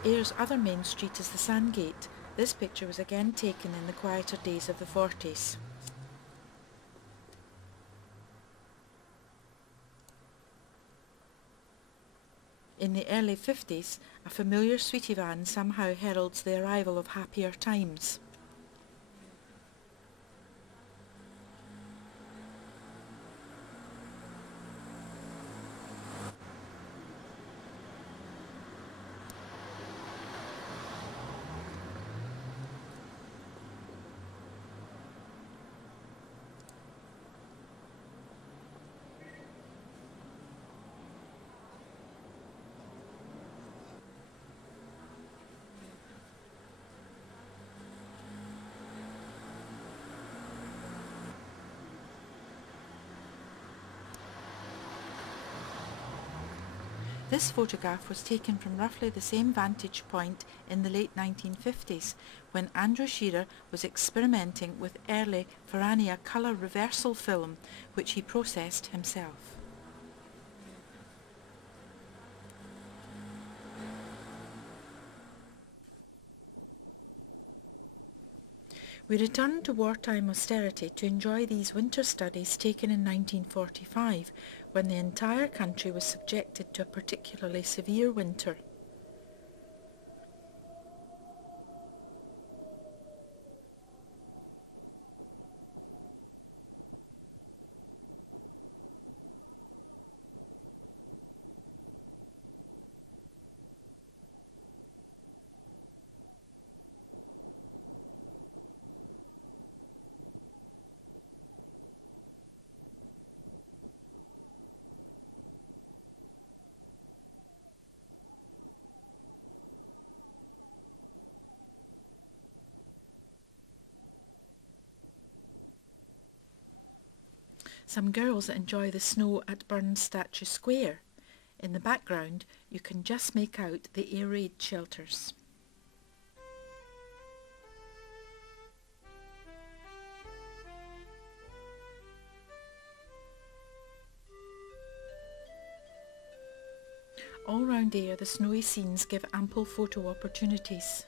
Ayr's other main street is the Sandgate. This picture was again taken in the quieter days of the 40s. In the early 50s, a familiar sweetie van somehow heralds the arrival of happier times. This photograph was taken from roughly the same vantage point in the late 1950s, when Andrew Shearer was experimenting with early Ferrania colour reversal film, which he processed himself. We return to wartime austerity to enjoy these winter studies taken in 1945, when the entire country was subjected to a particularly severe winter. Some girls enjoy the snow at Burns Statue Square. In the background you can just make out the air raid shelters. All round Ayr the snowy scenes give ample photo opportunities.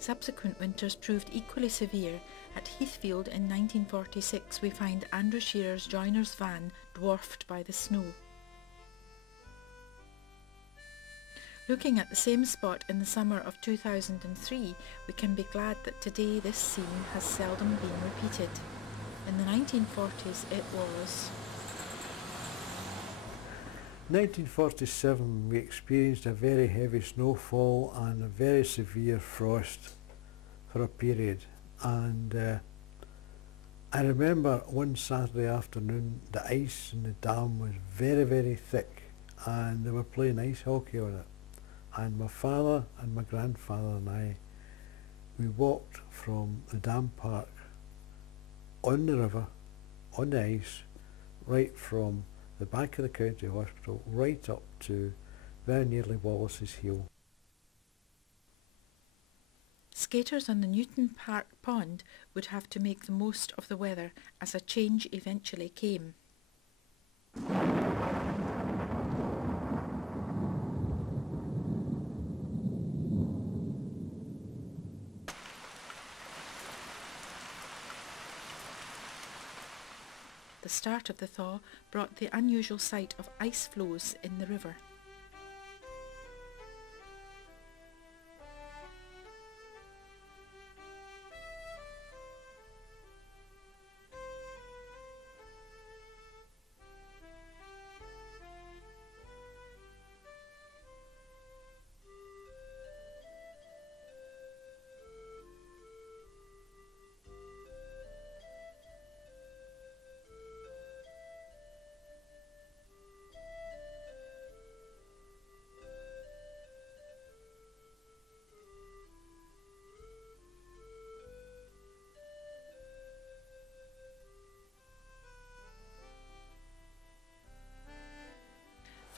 Subsequent winters proved equally severe. At Heathfield in 1946 we find Andrew Shearer's joiner's van dwarfed by the snow. Looking at the same spot in the summer of 2003, we can be glad that today this scene has seldom been repeated. In the 1940s it was... 1947 we experienced a very heavy snowfall and a very severe frost. for a period, and I remember one Saturday afternoon the ice in the dam was very, very thick, and they were playing ice hockey on it, and my father and my grandfather and I, we walked from the dam park on the river, on the ice, right from the back of the county hospital right up to very nearly Wallace's Hill. Skaters on the Newton Park pond would have to make the most of the weather as a change eventually came. The start of the thaw brought the unusual sight of ice floes in the river.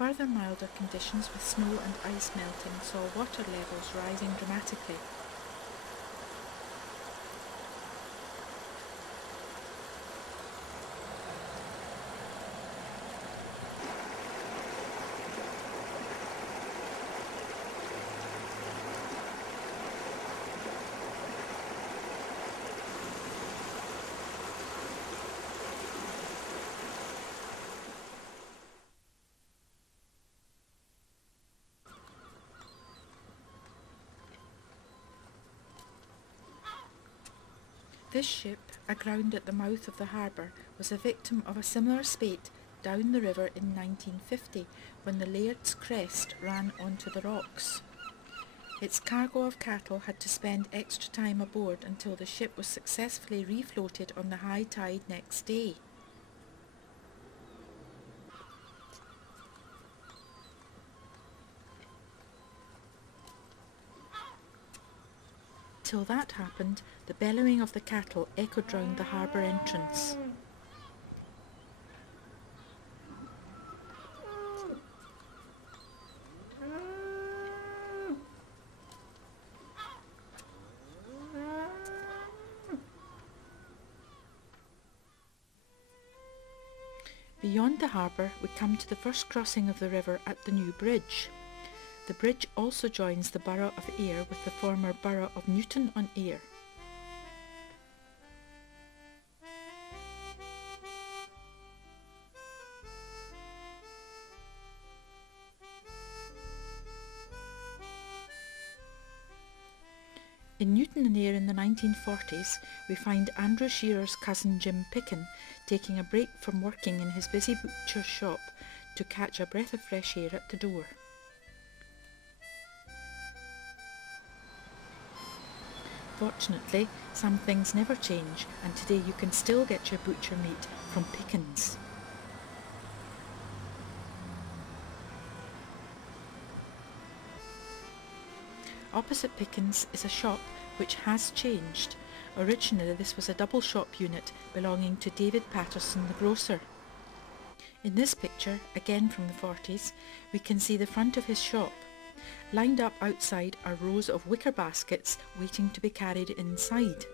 Further milder conditions with snow and ice melting saw water levels rising dramatically. This ship, aground at the mouth of the harbour, was a victim of a similar spate down the river in 1950 when the Laird's Crest ran onto the rocks. Its cargo of cattle had to spend extra time aboard until the ship was successfully refloated on the high tide next day. Till that happened, the bellowing of the cattle echoed round the harbour entrance. Beyond the harbour, we come to the first crossing of the river at the new bridge. The bridge also joins the borough of Ayr with the former borough of Newton-on-Ayr. In Newton-on-Ayr in the 1940s, we find Andrew Shearer's cousin Jim Picken taking a break from working in his busy butcher's shop to catch a breath of fresh air at the door. Fortunately, some things never change, and today you can still get your butcher meat from Picken's. Opposite Picken's is a shop which has changed. Originally this was a double shop unit belonging to David Patterson the grocer. In this picture, again from the 40s, we can see the front of his shop. Lined up outside are rows of wicker baskets waiting to be carried inside.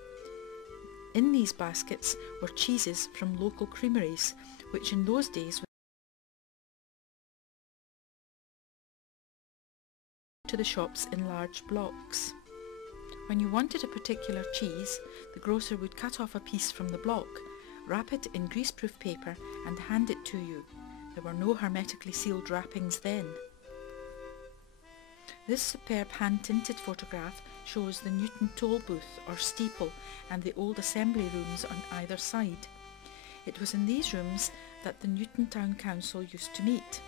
In these baskets were cheeses from local creameries, which in those days were to the shops in large blocks. When you wanted a particular cheese, the grocer would cut off a piece from the block, wrap it in greaseproof paper and hand it to you. There were no hermetically sealed wrappings then. This superb hand-tinted photograph shows the Newton toll booth or steeple and the old assembly rooms on either side. It was in these rooms that the Newton Town Council used to meet.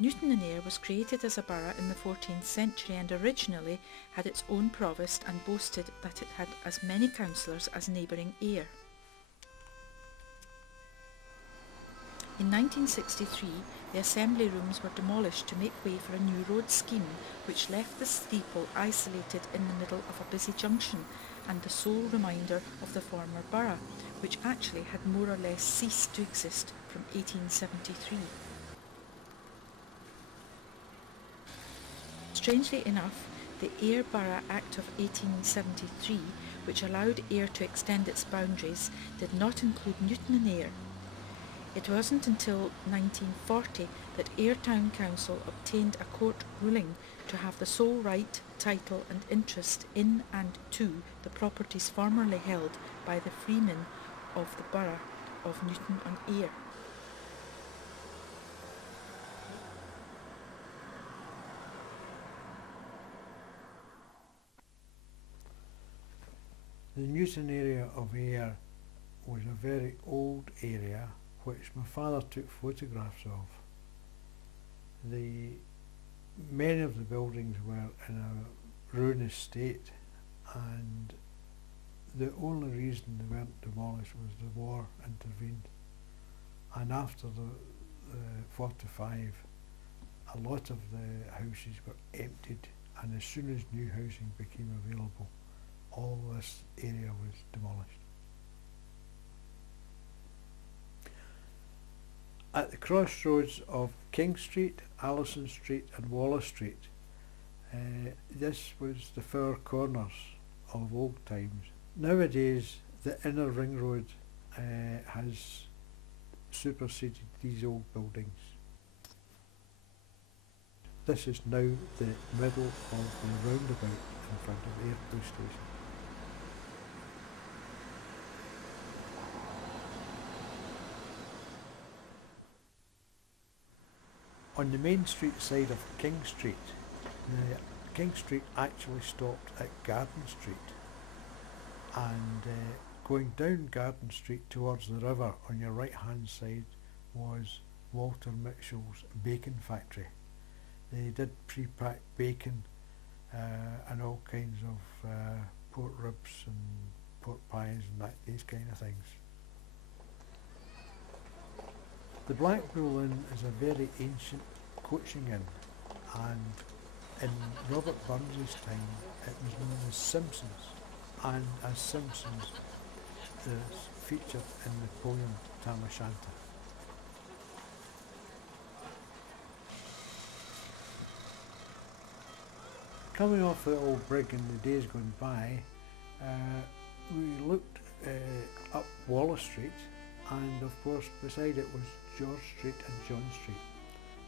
Newton-on-Ayr was created as a borough in the 14th century and originally had its own provost and boasted that it had as many councillors as neighbouring Ayr. In 1963, the assembly rooms were demolished to make way for a new road scheme which left the steeple isolated in the middle of a busy junction and the sole reminder of the former borough, which actually had more or less ceased to exist from 1873. Strangely enough, the Ayr Borough Act of 1873, which allowed Ayr to extend its boundaries, did not include Newton-on-Ayr. It wasn't until 1940 that Ayr Town Council obtained a court ruling to have the sole right, title and interest in and to the properties formerly held by the freemen of the borough of Newton-on-Ayr. The Newton area of Ayr was a very old area which my father took photographs of. Many of the buildings were in a ruinous state, and the only reason they weren't demolished was the war intervened. And after the 45, a lot of the houses were emptied, and as soon as new housing became available, all this area was demolished. At the crossroads of King Street, Allison Street and Wallace Street, this was the four corners of old times. Nowadays the inner ring road has superseded these old buildings. This is now the middle of the roundabout in front of Ayr Police Station. On the main street side of King Street, King Street actually stopped at Garden Street, and going down Garden Street towards the river on your right hand side was Walter Mitchell's bacon factory. They did pre-packed bacon and all kinds of pork ribs and pork pies and these kind of things. The Black Bull Inn is a very ancient coaching inn, and in Robert Burns' time it was known as Simpson's, and as Simpson's is featured in the poem Tam O'Shanter. Coming off the old brig in the days gone by, we looked up Wallace Street, and of course beside it was George Street and John Street.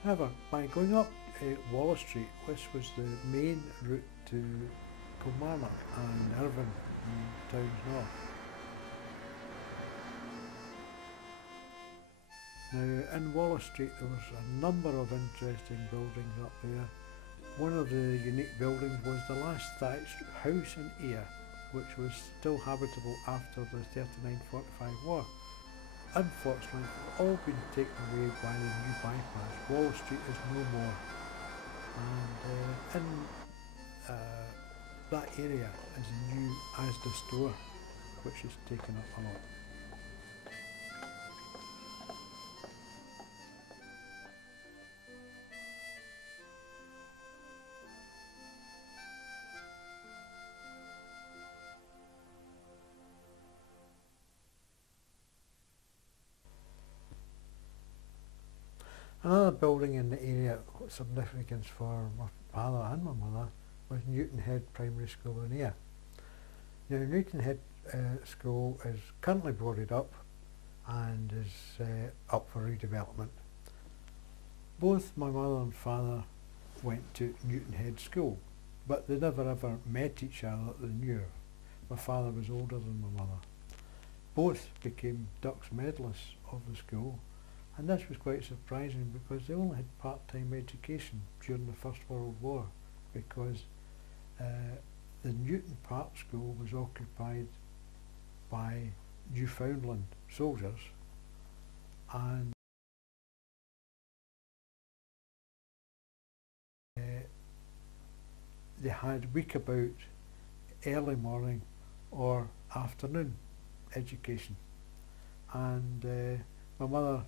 However, by going up Wallace Street, which was the main route to Kilmarnock and Irvine and towns north. Now in Wallace Street there was a number of interesting buildings up there. One of the unique buildings was the last thatched house in Ayr, which was still habitable after the 39-45 war. Unfortunately, all been taken away by the new bypass. Wallace Street is no more, and in that area is a new Asda store, which is taken up a lot. Another building in the area of significance for my father and my mother was Newton Head Primary School in Ayr. Now Newton Head School is currently boarded up and is up for redevelopment. Both my mother and father went to Newton Head School, but they never ever met each other that they knew. My father was older than my mother. Both became Dux medalists of the school, and this was quite surprising because they only had part-time education during the First World War, because the Newton Park School was occupied by Newfoundland soldiers, and they had week about early morning or afternoon education, and my mother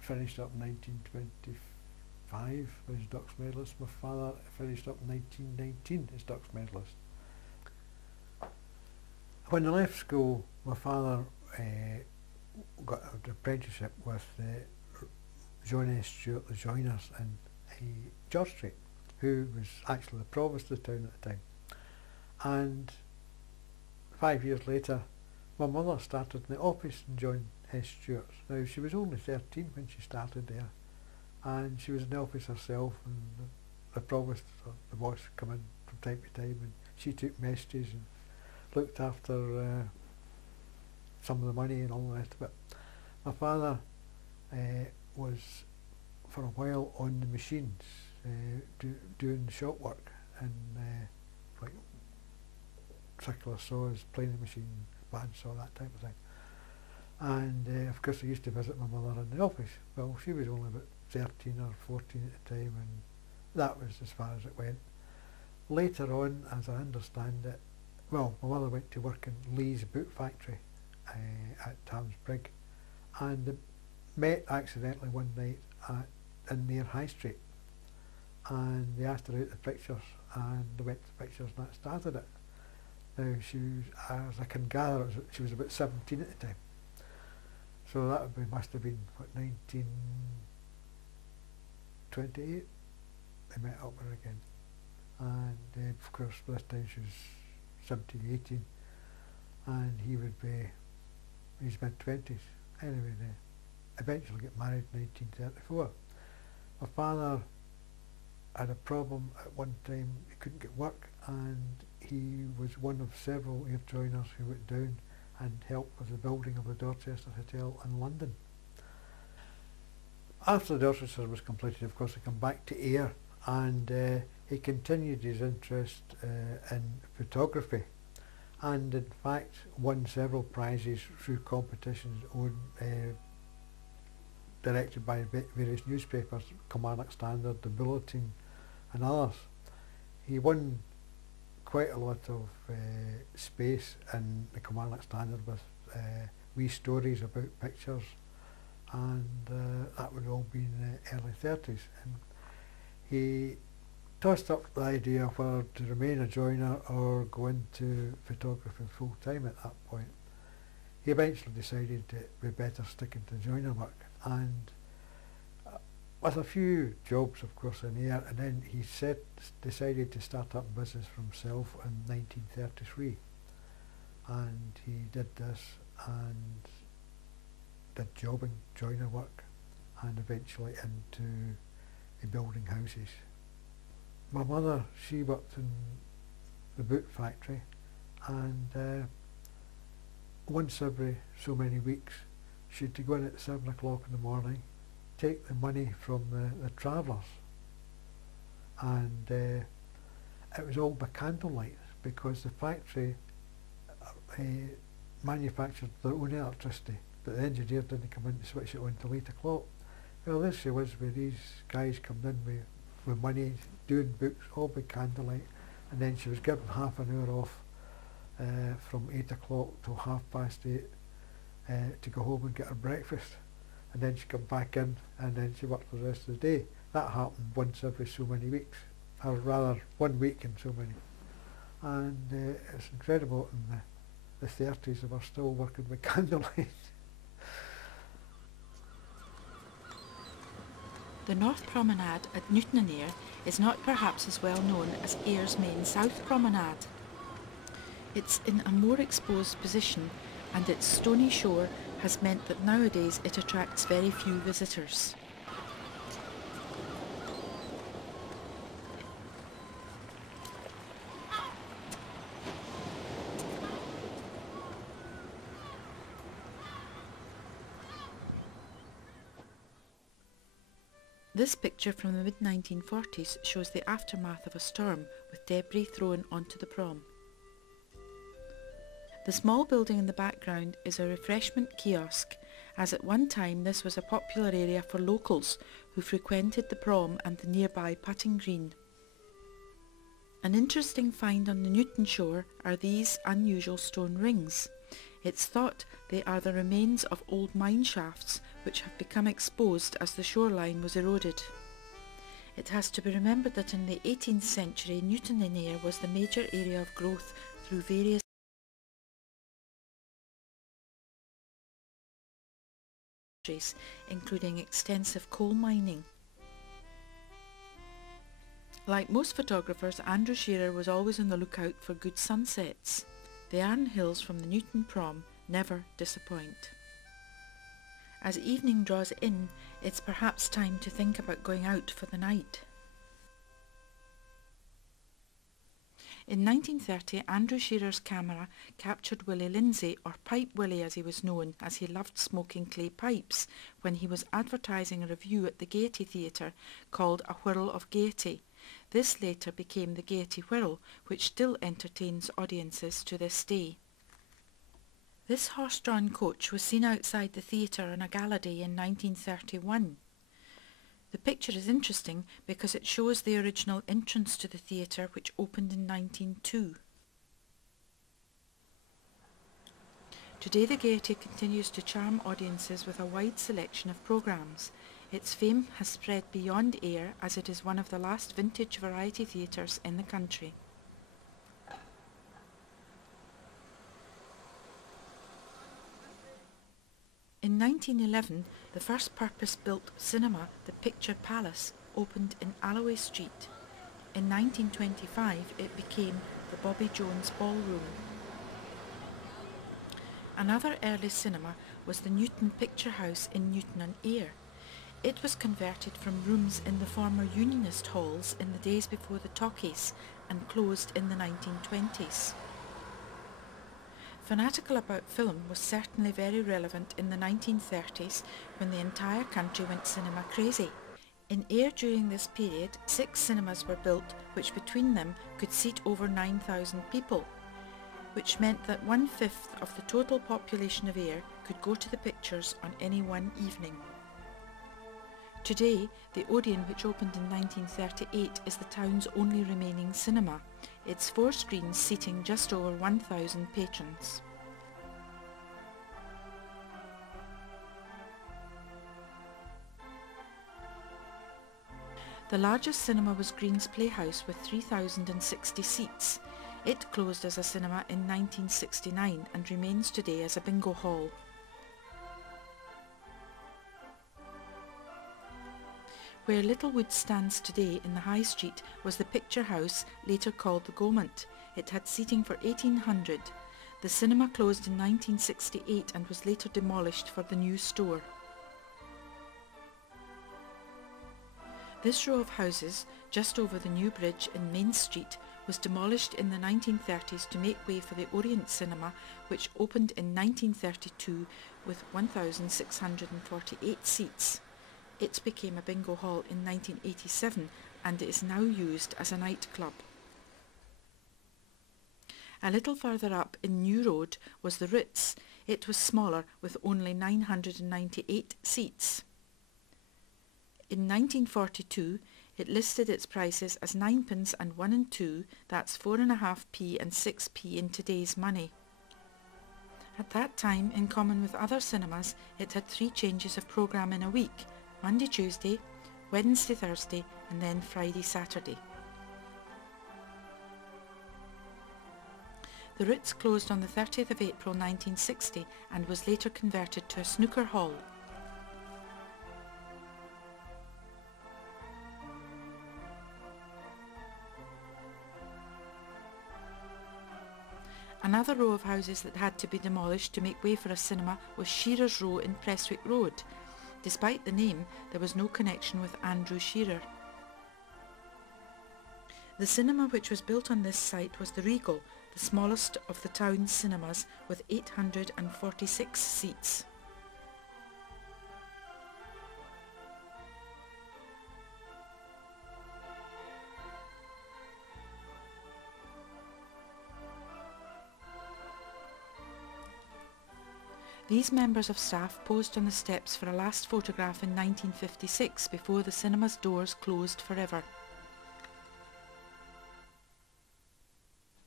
finished up in 1925 as Dux medalist. My father finished up in 1919 as Dux medalist. When I left school, my father got an apprenticeship with John S. Stewart, the joiners in George Street, who was actually the provost of the town at the time. And 5 years later, my mother started in the office in John S. Stewart's. Now, she was only 13 when she started there, and she was in the office herself, and the provost or the boss come in from time to time, and she took messages and looked after some of the money and all the rest of it. My father was for a while on the machines, doing shop work and like circular saws, planing machine, bandsaw, that type of thing. And of course I used to visit my mother in the office. Well, she was only about 13 or 14 at the time, and that was as far as it went. Later on, as I understand it, well, my mother went to work in Lee's boot factory at Tamsbrig, and they met accidentally one night in near High Street, and they asked her out the pictures, and they went to the pictures, and that started it. Now, she was, as I can gather, she was about 17 at the time, so that must have been, what, 1928 they met up with her again, and of course by this time she was 17, 18, and he would be in his mid-20s. Anyway, they eventually get married in 1934. My father had a problem at one time. He couldn't get work, and he was one of several air joiners who went down and helped with the building of the Dorchester Hotel in London. After the Dorchester was completed, of course, he came back to air, and he continued his interest in photography, and in fact won several prizes through competitions directed by various newspapers, Kilmarnock Standard, the Bulletin and others. He won quite a lot of space in the Kilmarnock Standard with wee stories about pictures, and that would all be in the early 30s. And he tossed up the idea of whether to remain a joiner or go into photography full time at that point. He eventually decided it would be better sticking to joiner work, and with a few jobs of course in air, and then he decided to start up business for himself in 1933, and he did this and did jobbing, joiner work, and eventually into building houses. My mother, she worked in the boot factory, and once every so many weeks she had to go in at 7 o'clock in the morning, take the money from the travellers, and it was all by candlelight because the factory manufactured their own electricity, but the engineer didn't come in to switch it on till 8 o'clock. Well, there she was with these guys coming in with money, doing books, all by candlelight, and then she was given half an hour off from 8 o'clock till 8:30 to go home and get her breakfast, and then she come back in, and then she worked for the rest of the day. That happened once every so many weeks, or rather 1 week in so many, and it's incredible in the 30s they were still working with candlelight. The North Promenade at Newton-on-Ayr is not perhaps as well known as Ayer's main South Promenade. It's in a more exposed position, and its stony shore has meant that nowadays it attracts very few visitors. This picture from the mid-1940s shows the aftermath of a storm with debris thrown onto the prom. The small building in the background is a refreshment kiosk, as at one time this was a popular area for locals who frequented the prom and the nearby putting green. An interesting find on the Newton shore are these unusual stone rings. It's thought they are the remains of old mine shafts which have become exposed as the shoreline was eroded. It has to be remembered that in the 18th century, Newton-in-Ayr was the major area of growth through various industries, including extensive coal mining. Like most photographers, Andrew Shearer was always on the lookout for good sunsets. The Arn Hills from the Newton prom never disappoint. As evening draws in, it's perhaps time to think about going out for the night. In 1930, Andrew Shearer's camera captured Willie Lindsay, or Pipe Willie as he was known, as he loved smoking clay pipes, when he was advertising a revue at the Gaiety Theatre called A Whirl of Gaiety. This later became the Gaiety Whirl, which still entertains audiences to this day. This horse-drawn coach was seen outside the theatre on a gala day in 1931. The picture is interesting because it shows the original entrance to the theatre, which opened in 1902. Today the Gaiety continues to charm audiences with a wide selection of programmes. Its fame has spread beyond Ayr as it is one of the last vintage variety theatres in the country. In 1911, the first purpose-built cinema, the Picture Palace, opened in Alloway Street. In 1925, it became the Bobby Jones Ballroom. Another early cinema was the Newton Picture House in Newton-on-Ayr. It was converted from rooms in the former Unionist halls in the days before the talkies and closed in the 1920s. Fanatical about film was certainly very relevant in the 1930s when the entire country went cinema crazy. In Ayr during this period, 6 cinemas were built which between them could seat over 9,000 people, which meant that 1/5 of the total population of Ayr could go to the pictures on any one evening. Today, the Odeon, which opened in 1938, is the town's only remaining cinema. It's 4 screens seating just over 1,000 patrons. The largest cinema was Green's Playhouse with 3,060 seats. It closed as a cinema in 1969 and remains today as a bingo hall. Where Littlewood stands today in the High Street was the Picture House, later called the Gaumont. It had seating for 1,800. The cinema closed in 1968 and was later demolished for the new store. This row of houses, just over the new bridge in Main Street, was demolished in the 1930s to make way for the Orient Cinema, which opened in 1932 with 1,648 seats. It became a bingo hall in 1987 and is now used as a nightclub. A little further up in New Road was the Ritz. It was smaller with only 998 seats. In 1942 it listed its prices as 9p and 1 and 2, that's 4.5p and 6p in today's money. At that time, in common with other cinemas, it had 3 changes of programme in a week: Monday, Tuesday, Wednesday, Thursday, and then Friday, Saturday. The Ritz closed on the 30th of April 1960 and was later converted to a snooker hall. Another row of houses that had to be demolished to make way for a cinema was Shearer's Row in Prestwick Road. Despite the name, there was no connection with Andrew Shearer. The cinema which was built on this site was the Regal, the smallest of the town's cinemas, with 846 seats. These members of staff posed on the steps for a last photograph in 1956 before the cinema's doors closed forever.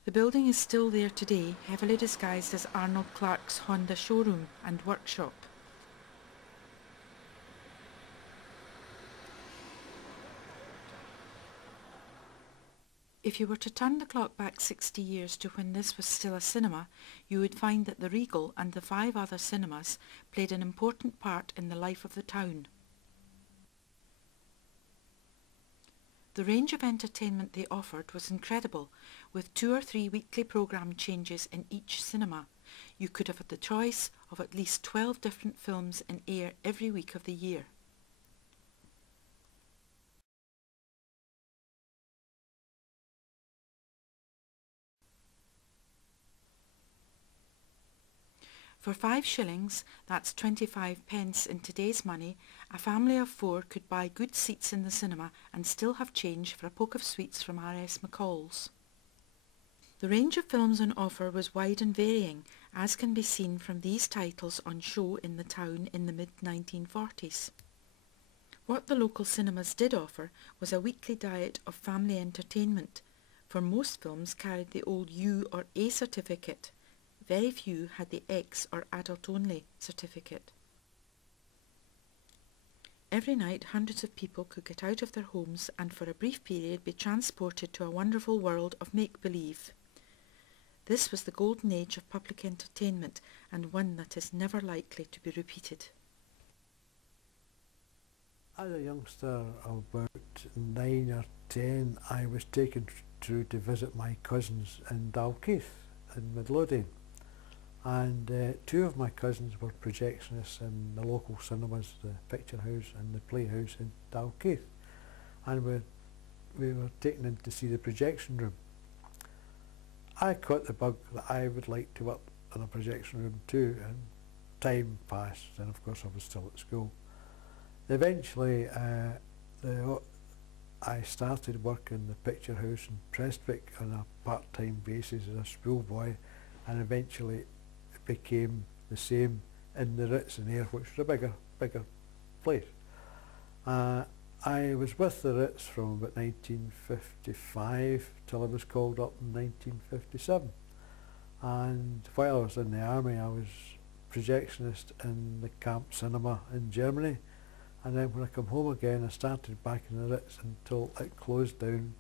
The building is still there today, heavily disguised as Arnold Clark's Honda showroom and workshop. If you were to turn the clock back 60 years to when this was still a cinema, you would find that the Regal and the 5 other cinemas played an important part in the life of the town. The range of entertainment they offered was incredible, with 2 or 3 weekly programme changes in each cinema. You could have had the choice of at least 12 different films in air every week of the year. For 5 shillings, that's 25 pence in today's money, a family of 4 could buy good seats in the cinema and still have change for a poke of sweets from R.S. McCall's. The range of films on offer was wide and varying, as can be seen from these titles on show in the town in the mid-1940s. What the local cinemas did offer was a weekly diet of family entertainment, for most films carried the old U or A certificate. Very few had the X or adult only certificate. Every night hundreds of people could get out of their homes and for a brief period be transported to a wonderful world of make-believe. This was the golden age of public entertainment, and one that is never likely to be repeated. As a youngster of about 9 or 10, I was taken through to visit my cousins in Dalkeith in Midlothian. And 2 of my cousins were projectionists in the local cinemas, the Picture House and the Playhouse in Dalkeith. And we were taken in to see the projection room. I caught the bug that I would like to work in a projection room too, and time passed, and of course I was still at school. Eventually I started working in the Picture House in Prestwick on a part-time basis as a schoolboy, and eventually it became the same in the Ritz in Ayr, which was a bigger place. I was with the Ritz from about 1955 till I was called up in 1957, and while I was in the army I was projectionist in the camp cinema in Germany, and then when I come home again I started back in the Ritz until it closed down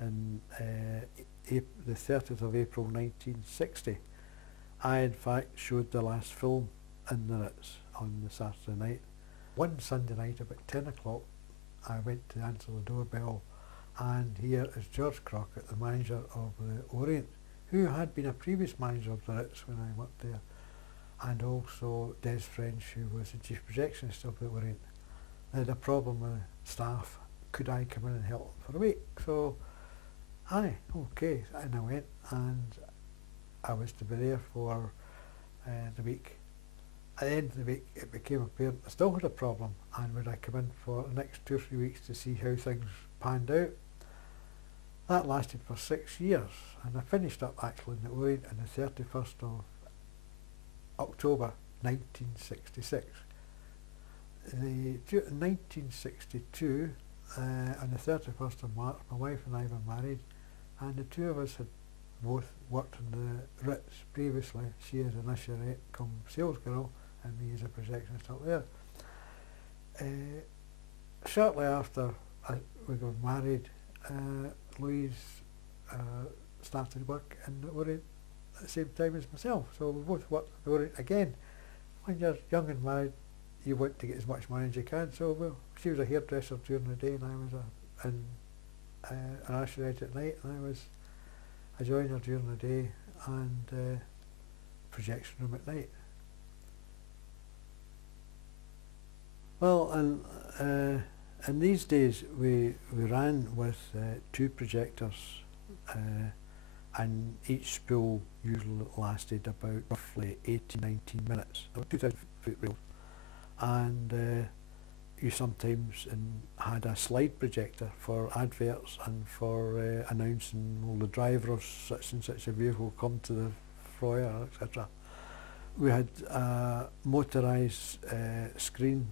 in the 30th of April 1960. I in fact showed the last film in the Ritz on the Saturday night. One Sunday night about 10 o'clock I went to answer the doorbell, and here is George Crockett, the manager of the Orient, who had been a previous manager of the Ritz when I worked there, and also Des French, who was the chief projectionist of the Orient. They had a problem with staff. Could I come in and help them for a week? So, aye, okay, and I went, and I was to be there for the week. At the end of the week it became apparent I still had a problem, and would I come in for the next 2 or 3 weeks to see how things panned out. That lasted for 6 years, and I finished up actually in the Orient on the 31st of October 1966. In 1962, on the 31st of March, my wife and I were married, and the 2 of us had both worked in the Ritz previously, she as an usherette come sales girl, and me as a projectionist up there. Shortly after we got married, Louise started work in the Orient at the same time as myself, so we both worked in the Orient again. When you're young and married, you want to get as much money as you can, so she was a hairdresser during the day and I was an usherette at night, and I was a joiner during the day and projection room at night. Well, and in these days we ran with 2 projectors, and each spool usually lasted about roughly 18-19 minutes. There were 2,000-foot reels, and you sometimes had a slide projector for adverts and for announcing, well, the driver of such and such a vehicle come to the foyer, etc. we had motorised screen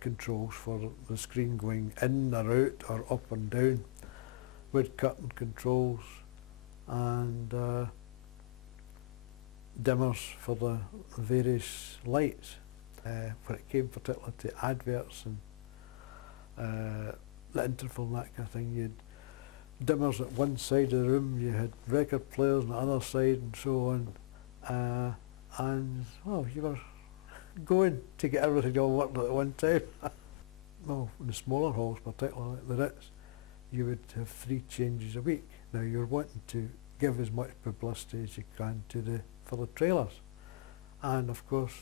controls for the screen going in or out or up and down, with curtain controls and dimmers for the various lights. When it came particularly to adverts and the interval and that kind of thing, you had dimmers at one side of the room, you had record players on the other side and so on. And well, you were going to get everything all worked at one time. Well, in the smaller halls, particularly like the Ritz, you would have 3 changes a week. Now you're wanting to give as much publicity as you can to for the trailers, and of course,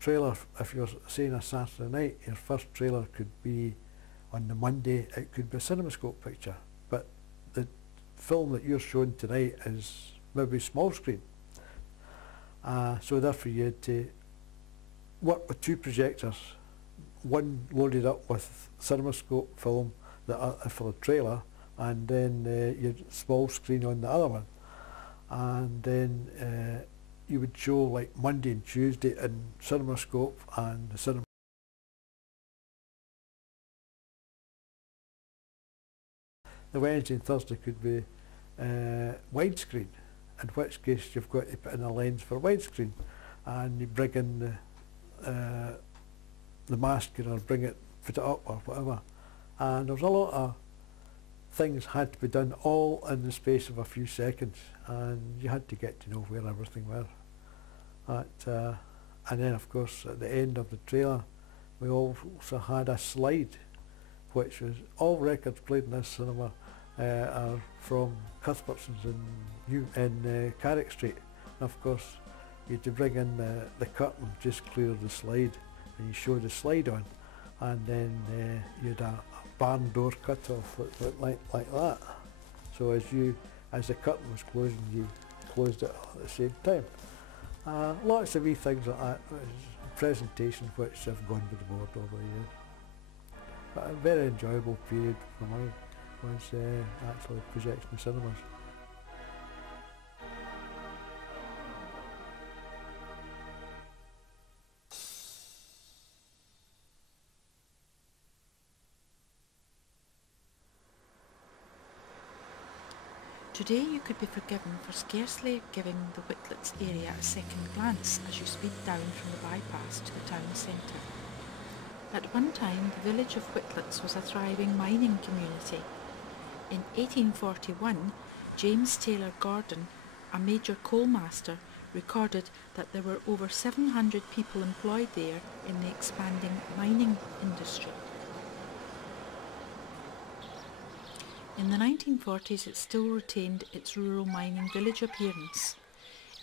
trailer. If you're saying a Saturday night, your first trailer could be on the Monday. It could be a CinemaScope picture, but the film that you're showing tonight is maybe small screen. So therefore you had to work with 2 projectors, one loaded up with CinemaScope film for the trailer, and then your small screen on the other one, and then you would show like Monday and Tuesday in CinemaScope and the cinema. The Wednesday and Thursday could be widescreen, in which case you've got to put in a lens for widescreen, and you bring in the masking or bring it, put it up or whatever. And there was a lot of things had to be done all in the space of a few seconds, and you had to get to know where everything were. And then of course at the end of the trailer we also had a slide, which was all records played in this cinema are from Cuthbertson's in Carrick Street. And of course you had to bring in the curtain, just clear the slide, and you show the slide on, and then you had a barn door cut off like that. So as the curtain was closing, you closed it at the same time. Lots of wee things like that. Presentation which have gone with the board over the years. But a very enjoyable period for me was actually projection in cinemas. Today you could be forgiven for scarcely giving the Whitlets area a second glance as you speed down from the bypass to the town centre. At one time the village of Whitlets was a thriving mining community. In 1841, James Taylor Gordon, a major coal master, recorded that there were over 700 people employed there in the expanding mining industry. In the 1940s it still retained its rural mining village appearance.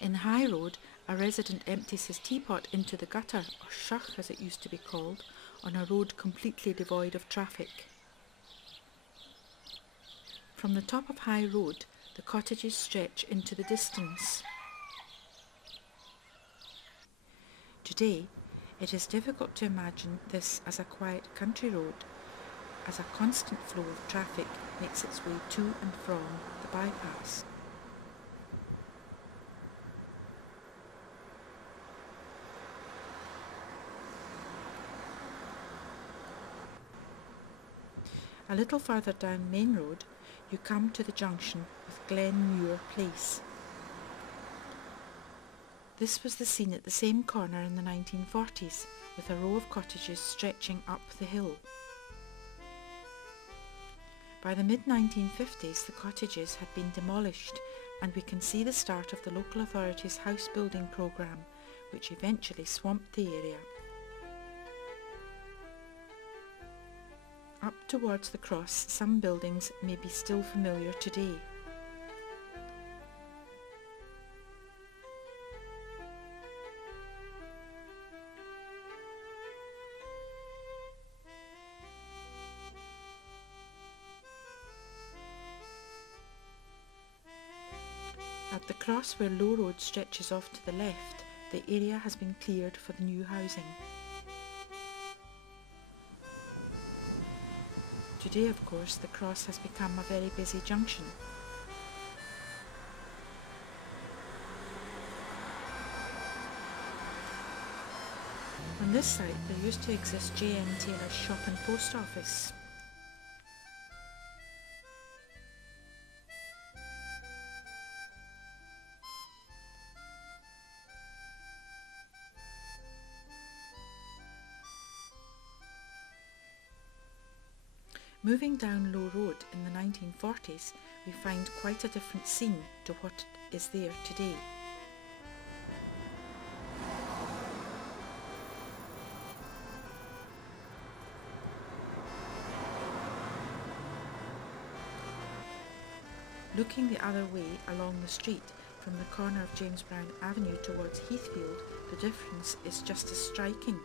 In High Road, a resident empties his teapot into the gutter, or shach as it used to be called, on a road completely devoid of traffic. From the top of High Road, the cottages stretch into the distance. Today, it is difficult to imagine this as a quiet country road, as a constant flow of traffic makes its way to and from the bypass. A little further down Main Road, you come to the junction with Glenmuir Place. This was the scene at the same corner in the 1940s, with a row of cottages stretching up the hill. By the mid-1950s, the cottages had been demolished, and we can see the start of the local authority's house building programme, which eventually swamped the area. Up towards the cross, some buildings may be still familiar today. At the cross where Low Road stretches off to the left, the area has been cleared for the new housing. Today, of course, the cross has become a very busy junction. this site there used to exist J.N. Taylor's shop and post office. Moving down Low Road in the 1940s, we find quite a different scene to what is there today. Looking the other way along the street from the corner of James Brown Avenue towards Heathfield, the difference is just as striking.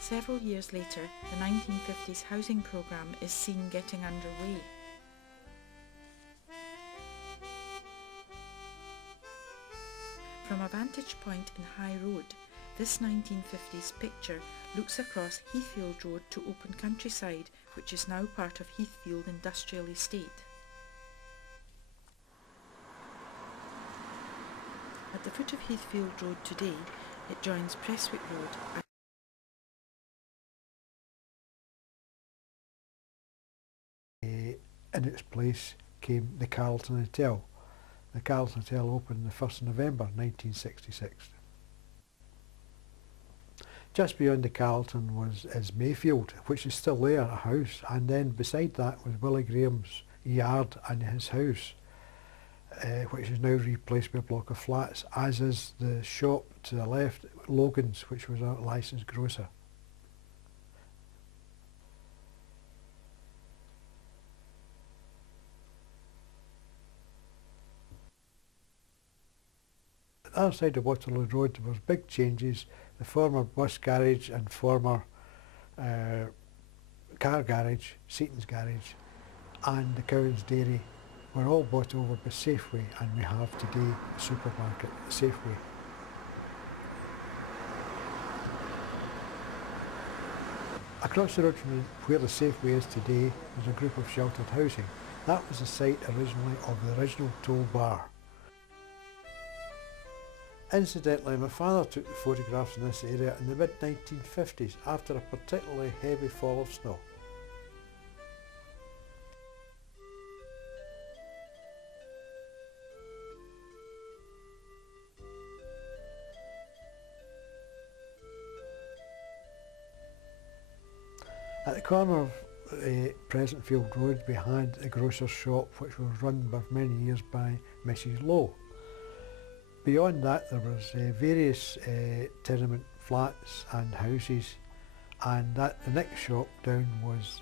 Several years later, the 1950s housing programme is seen getting underway. From a vantage point in High Road, this 1950s picture looks across Heathfield Road to open countryside, which is now part of Heathfield Industrial Estate. At the foot of Heathfield Road today, it joins Prestwick Road. In its place came the Carlton Hotel. The Carlton Hotel opened the 1st of November 1966. Just beyond the Carlton is Mayfield, which is still there, a house, and then beside that was Willie Graham's yard and his house, which is now replaced by a block of flats, as is the shop to the left, Logan's, which was a licensed grocer. The other side of Waterloo Road there was big changes. The former bus garage and former car garage, Seaton's garage, and the Cowan's Dairy were all bought over by Safeway, and we have today a supermarket, Safeway. Across the road from where the Safeway is today was a group of sheltered housing. That was the site originally of the original toll bar. Incidentally, my father took the photographs in this area in the mid-1950s after a particularly heavy fall of snow. At the corner of Pleasantfield Road we had the grocer's shop, which was run for many years by Mrs. Lowe. Beyond that there was various tenement flats and houses, and the next shop down was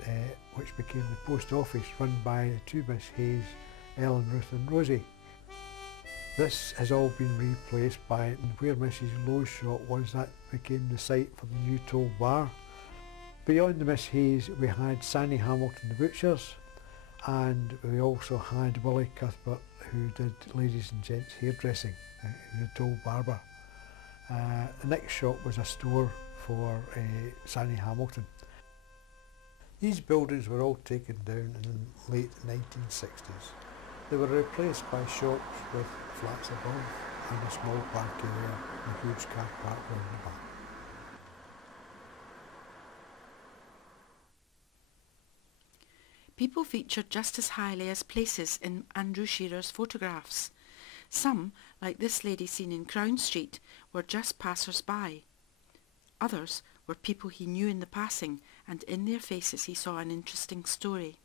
which became the post office, run by the two Miss Hayes, Ellen, Ruth and Rosie. This has all been replaced by where Mrs. Lowe's shop was. That became the site for the new toll bar. Beyond the Miss Hayes we had Sandy Hamilton the butchers, and we also had Willie Cuthbert, who did ladies and gents hairdressing. He was a toll barber. The next shop was a store for Sandy Hamilton. These buildings were all taken down in the late 1960s. They were replaced by shops with flats above and a small park area and a huge car park round the back. People featured just as highly as places in Andrew Shearer's photographs. Some, like this lady seen in Crown Street, were just passers-by. Others were people he knew in the passing, and in their faces he saw an interesting story.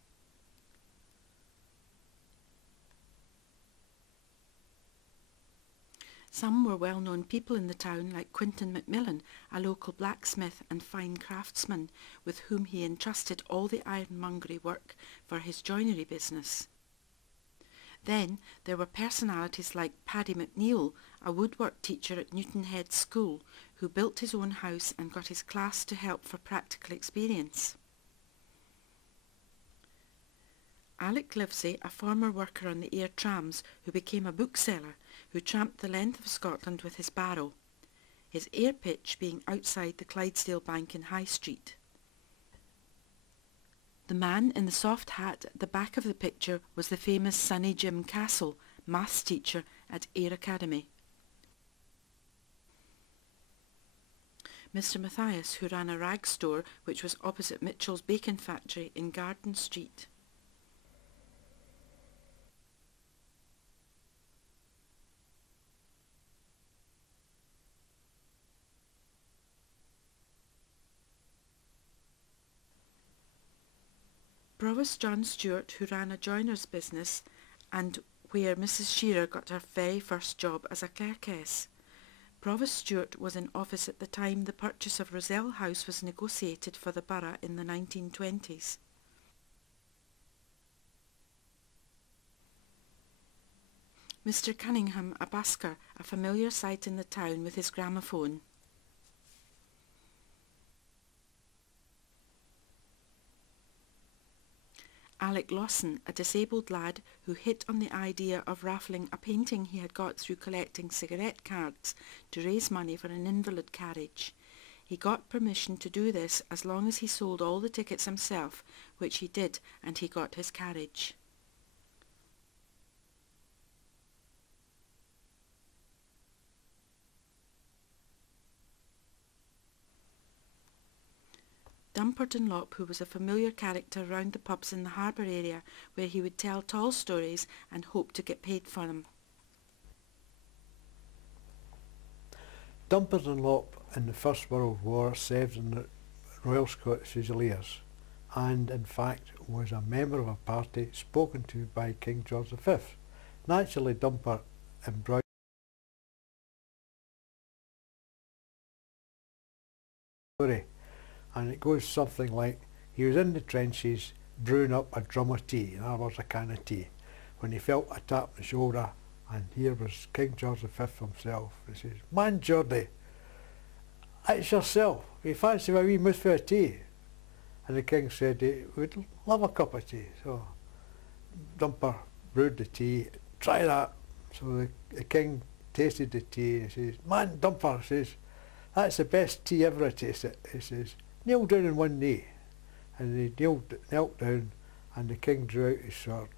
Some were well-known people in the town, like Quinton Macmillan, a local blacksmith and fine craftsman, with whom he entrusted all the ironmongery work for his joinery business. Then there were personalities like Paddy McNeill, a woodwork teacher at Newton Head School, who built his own house and got his class to help for practical experience. Alec Livesey, a former worker on the Ayr trams who became a bookseller who tramped the length of Scotland with his barrow, his Ayr pitch being outside the Clydesdale Bank in High Street. The man in the soft hat at the back of the picture was the famous Sonny Jim Castle, maths teacher at Ayr Academy. Mr. Matthias, who ran a rag store which was opposite Mitchell's Bacon Factory in Garden Street. Provost John Stewart, who ran a joiner's business and where Mrs. Shearer got her very first job as a clerkess. Provost Stewart was in office at the time the purchase of Roselle House was negotiated for the borough in the 1920s. Mr. Cunningham, a busker, a familiar sight in the town with his gramophone. Alec Lawson, a disabled lad who hit on the idea of raffling a painting he had got through collecting cigarette cards to raise money for an invalid carriage. He got permission to do this as long as he sold all the tickets himself, which he did, and he got his carriage. Dumperton Lopp, who was a familiar character round the pubs in the harbour area, where he would tell tall stories and hope to get paid for them. Dumperton Lopp in the First World War served in the Royal Scottish Fusiliers and in fact was a member of a party spoken to by King George V. Naturally Dumper embroidered story, and it goes something like, he was in the trenches brewing up a drum of tea, in other words a can of tea, when he felt a tap on the shoulder, and here was King George V himself. He says, "Man Geordie, it's yourself, you fancy a wee mouthful of tea?" And the king said he would love a cup of tea. So Dumper brewed the tea, "Try that." So the king tasted the tea and he says, "Man Dumper," says, "that's the best tea ever I tasted." He says, "Kneel down on one knee." And he knelt down, and the king drew out his sword,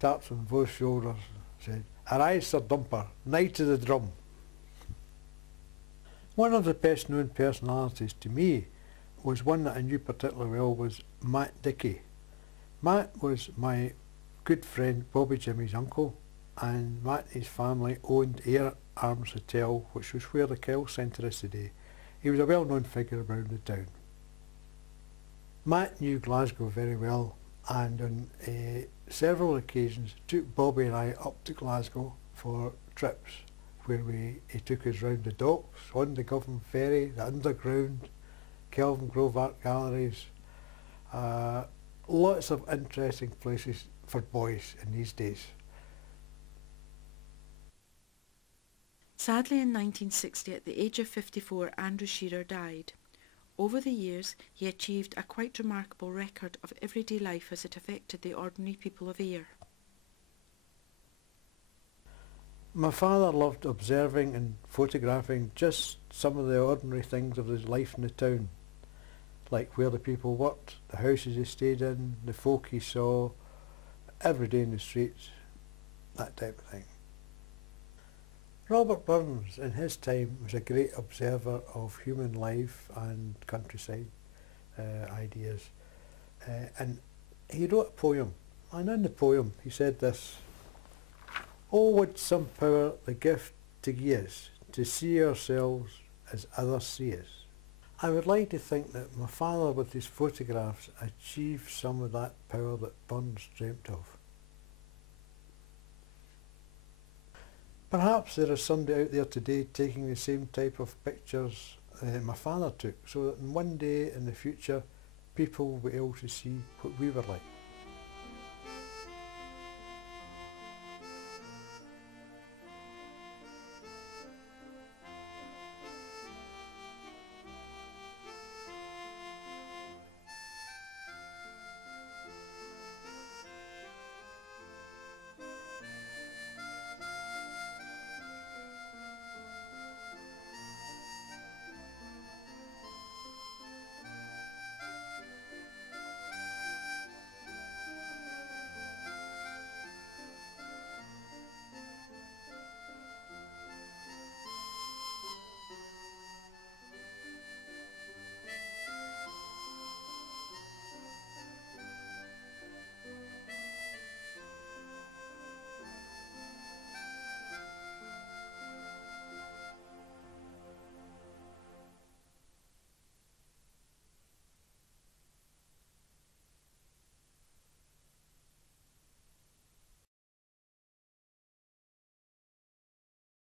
tapped on both shoulders, and said, "Arise, Sir Dumper, knight of the drum." One of the best known personalities to me was one that I knew particularly well, was Matt Dickey. Matt was my good friend Bobby Jimmy's uncle, and Matt and his family owned Ayr Arms Hotel, which was where the Kyle Centre is today. He was a well-known figure around the town. Matt knew Glasgow very well, and on several occasions took Bobby and I up to Glasgow for trips where he took us round the docks, on the Govan Ferry, the Underground, Kelvin Grove Art Galleries. Lots of interesting places for boys in these days. Sadly, in 1960, at the age of 54, Andrew Shearer died. Over the years, he achieved a quite remarkable record of everyday life as it affected the ordinary people of Ayr. My father loved observing and photographing just some of the ordinary things of his life in the town, like where the people worked, the houses he stayed in, the folk he saw, every day in the streets, that type of thing. Robert Burns in his time was a great observer of human life and countryside ideas, and he wrote a poem, and in the poem he said this: "Oh, would some power the gift to gie us, to see ourselves as others see us." I would like to think that my father with his photographs achieved some of that power that Burns dreamt of. Perhaps there is somebody out there today taking the same type of pictures my father took, so that one day in the future people will be able to see what we were like.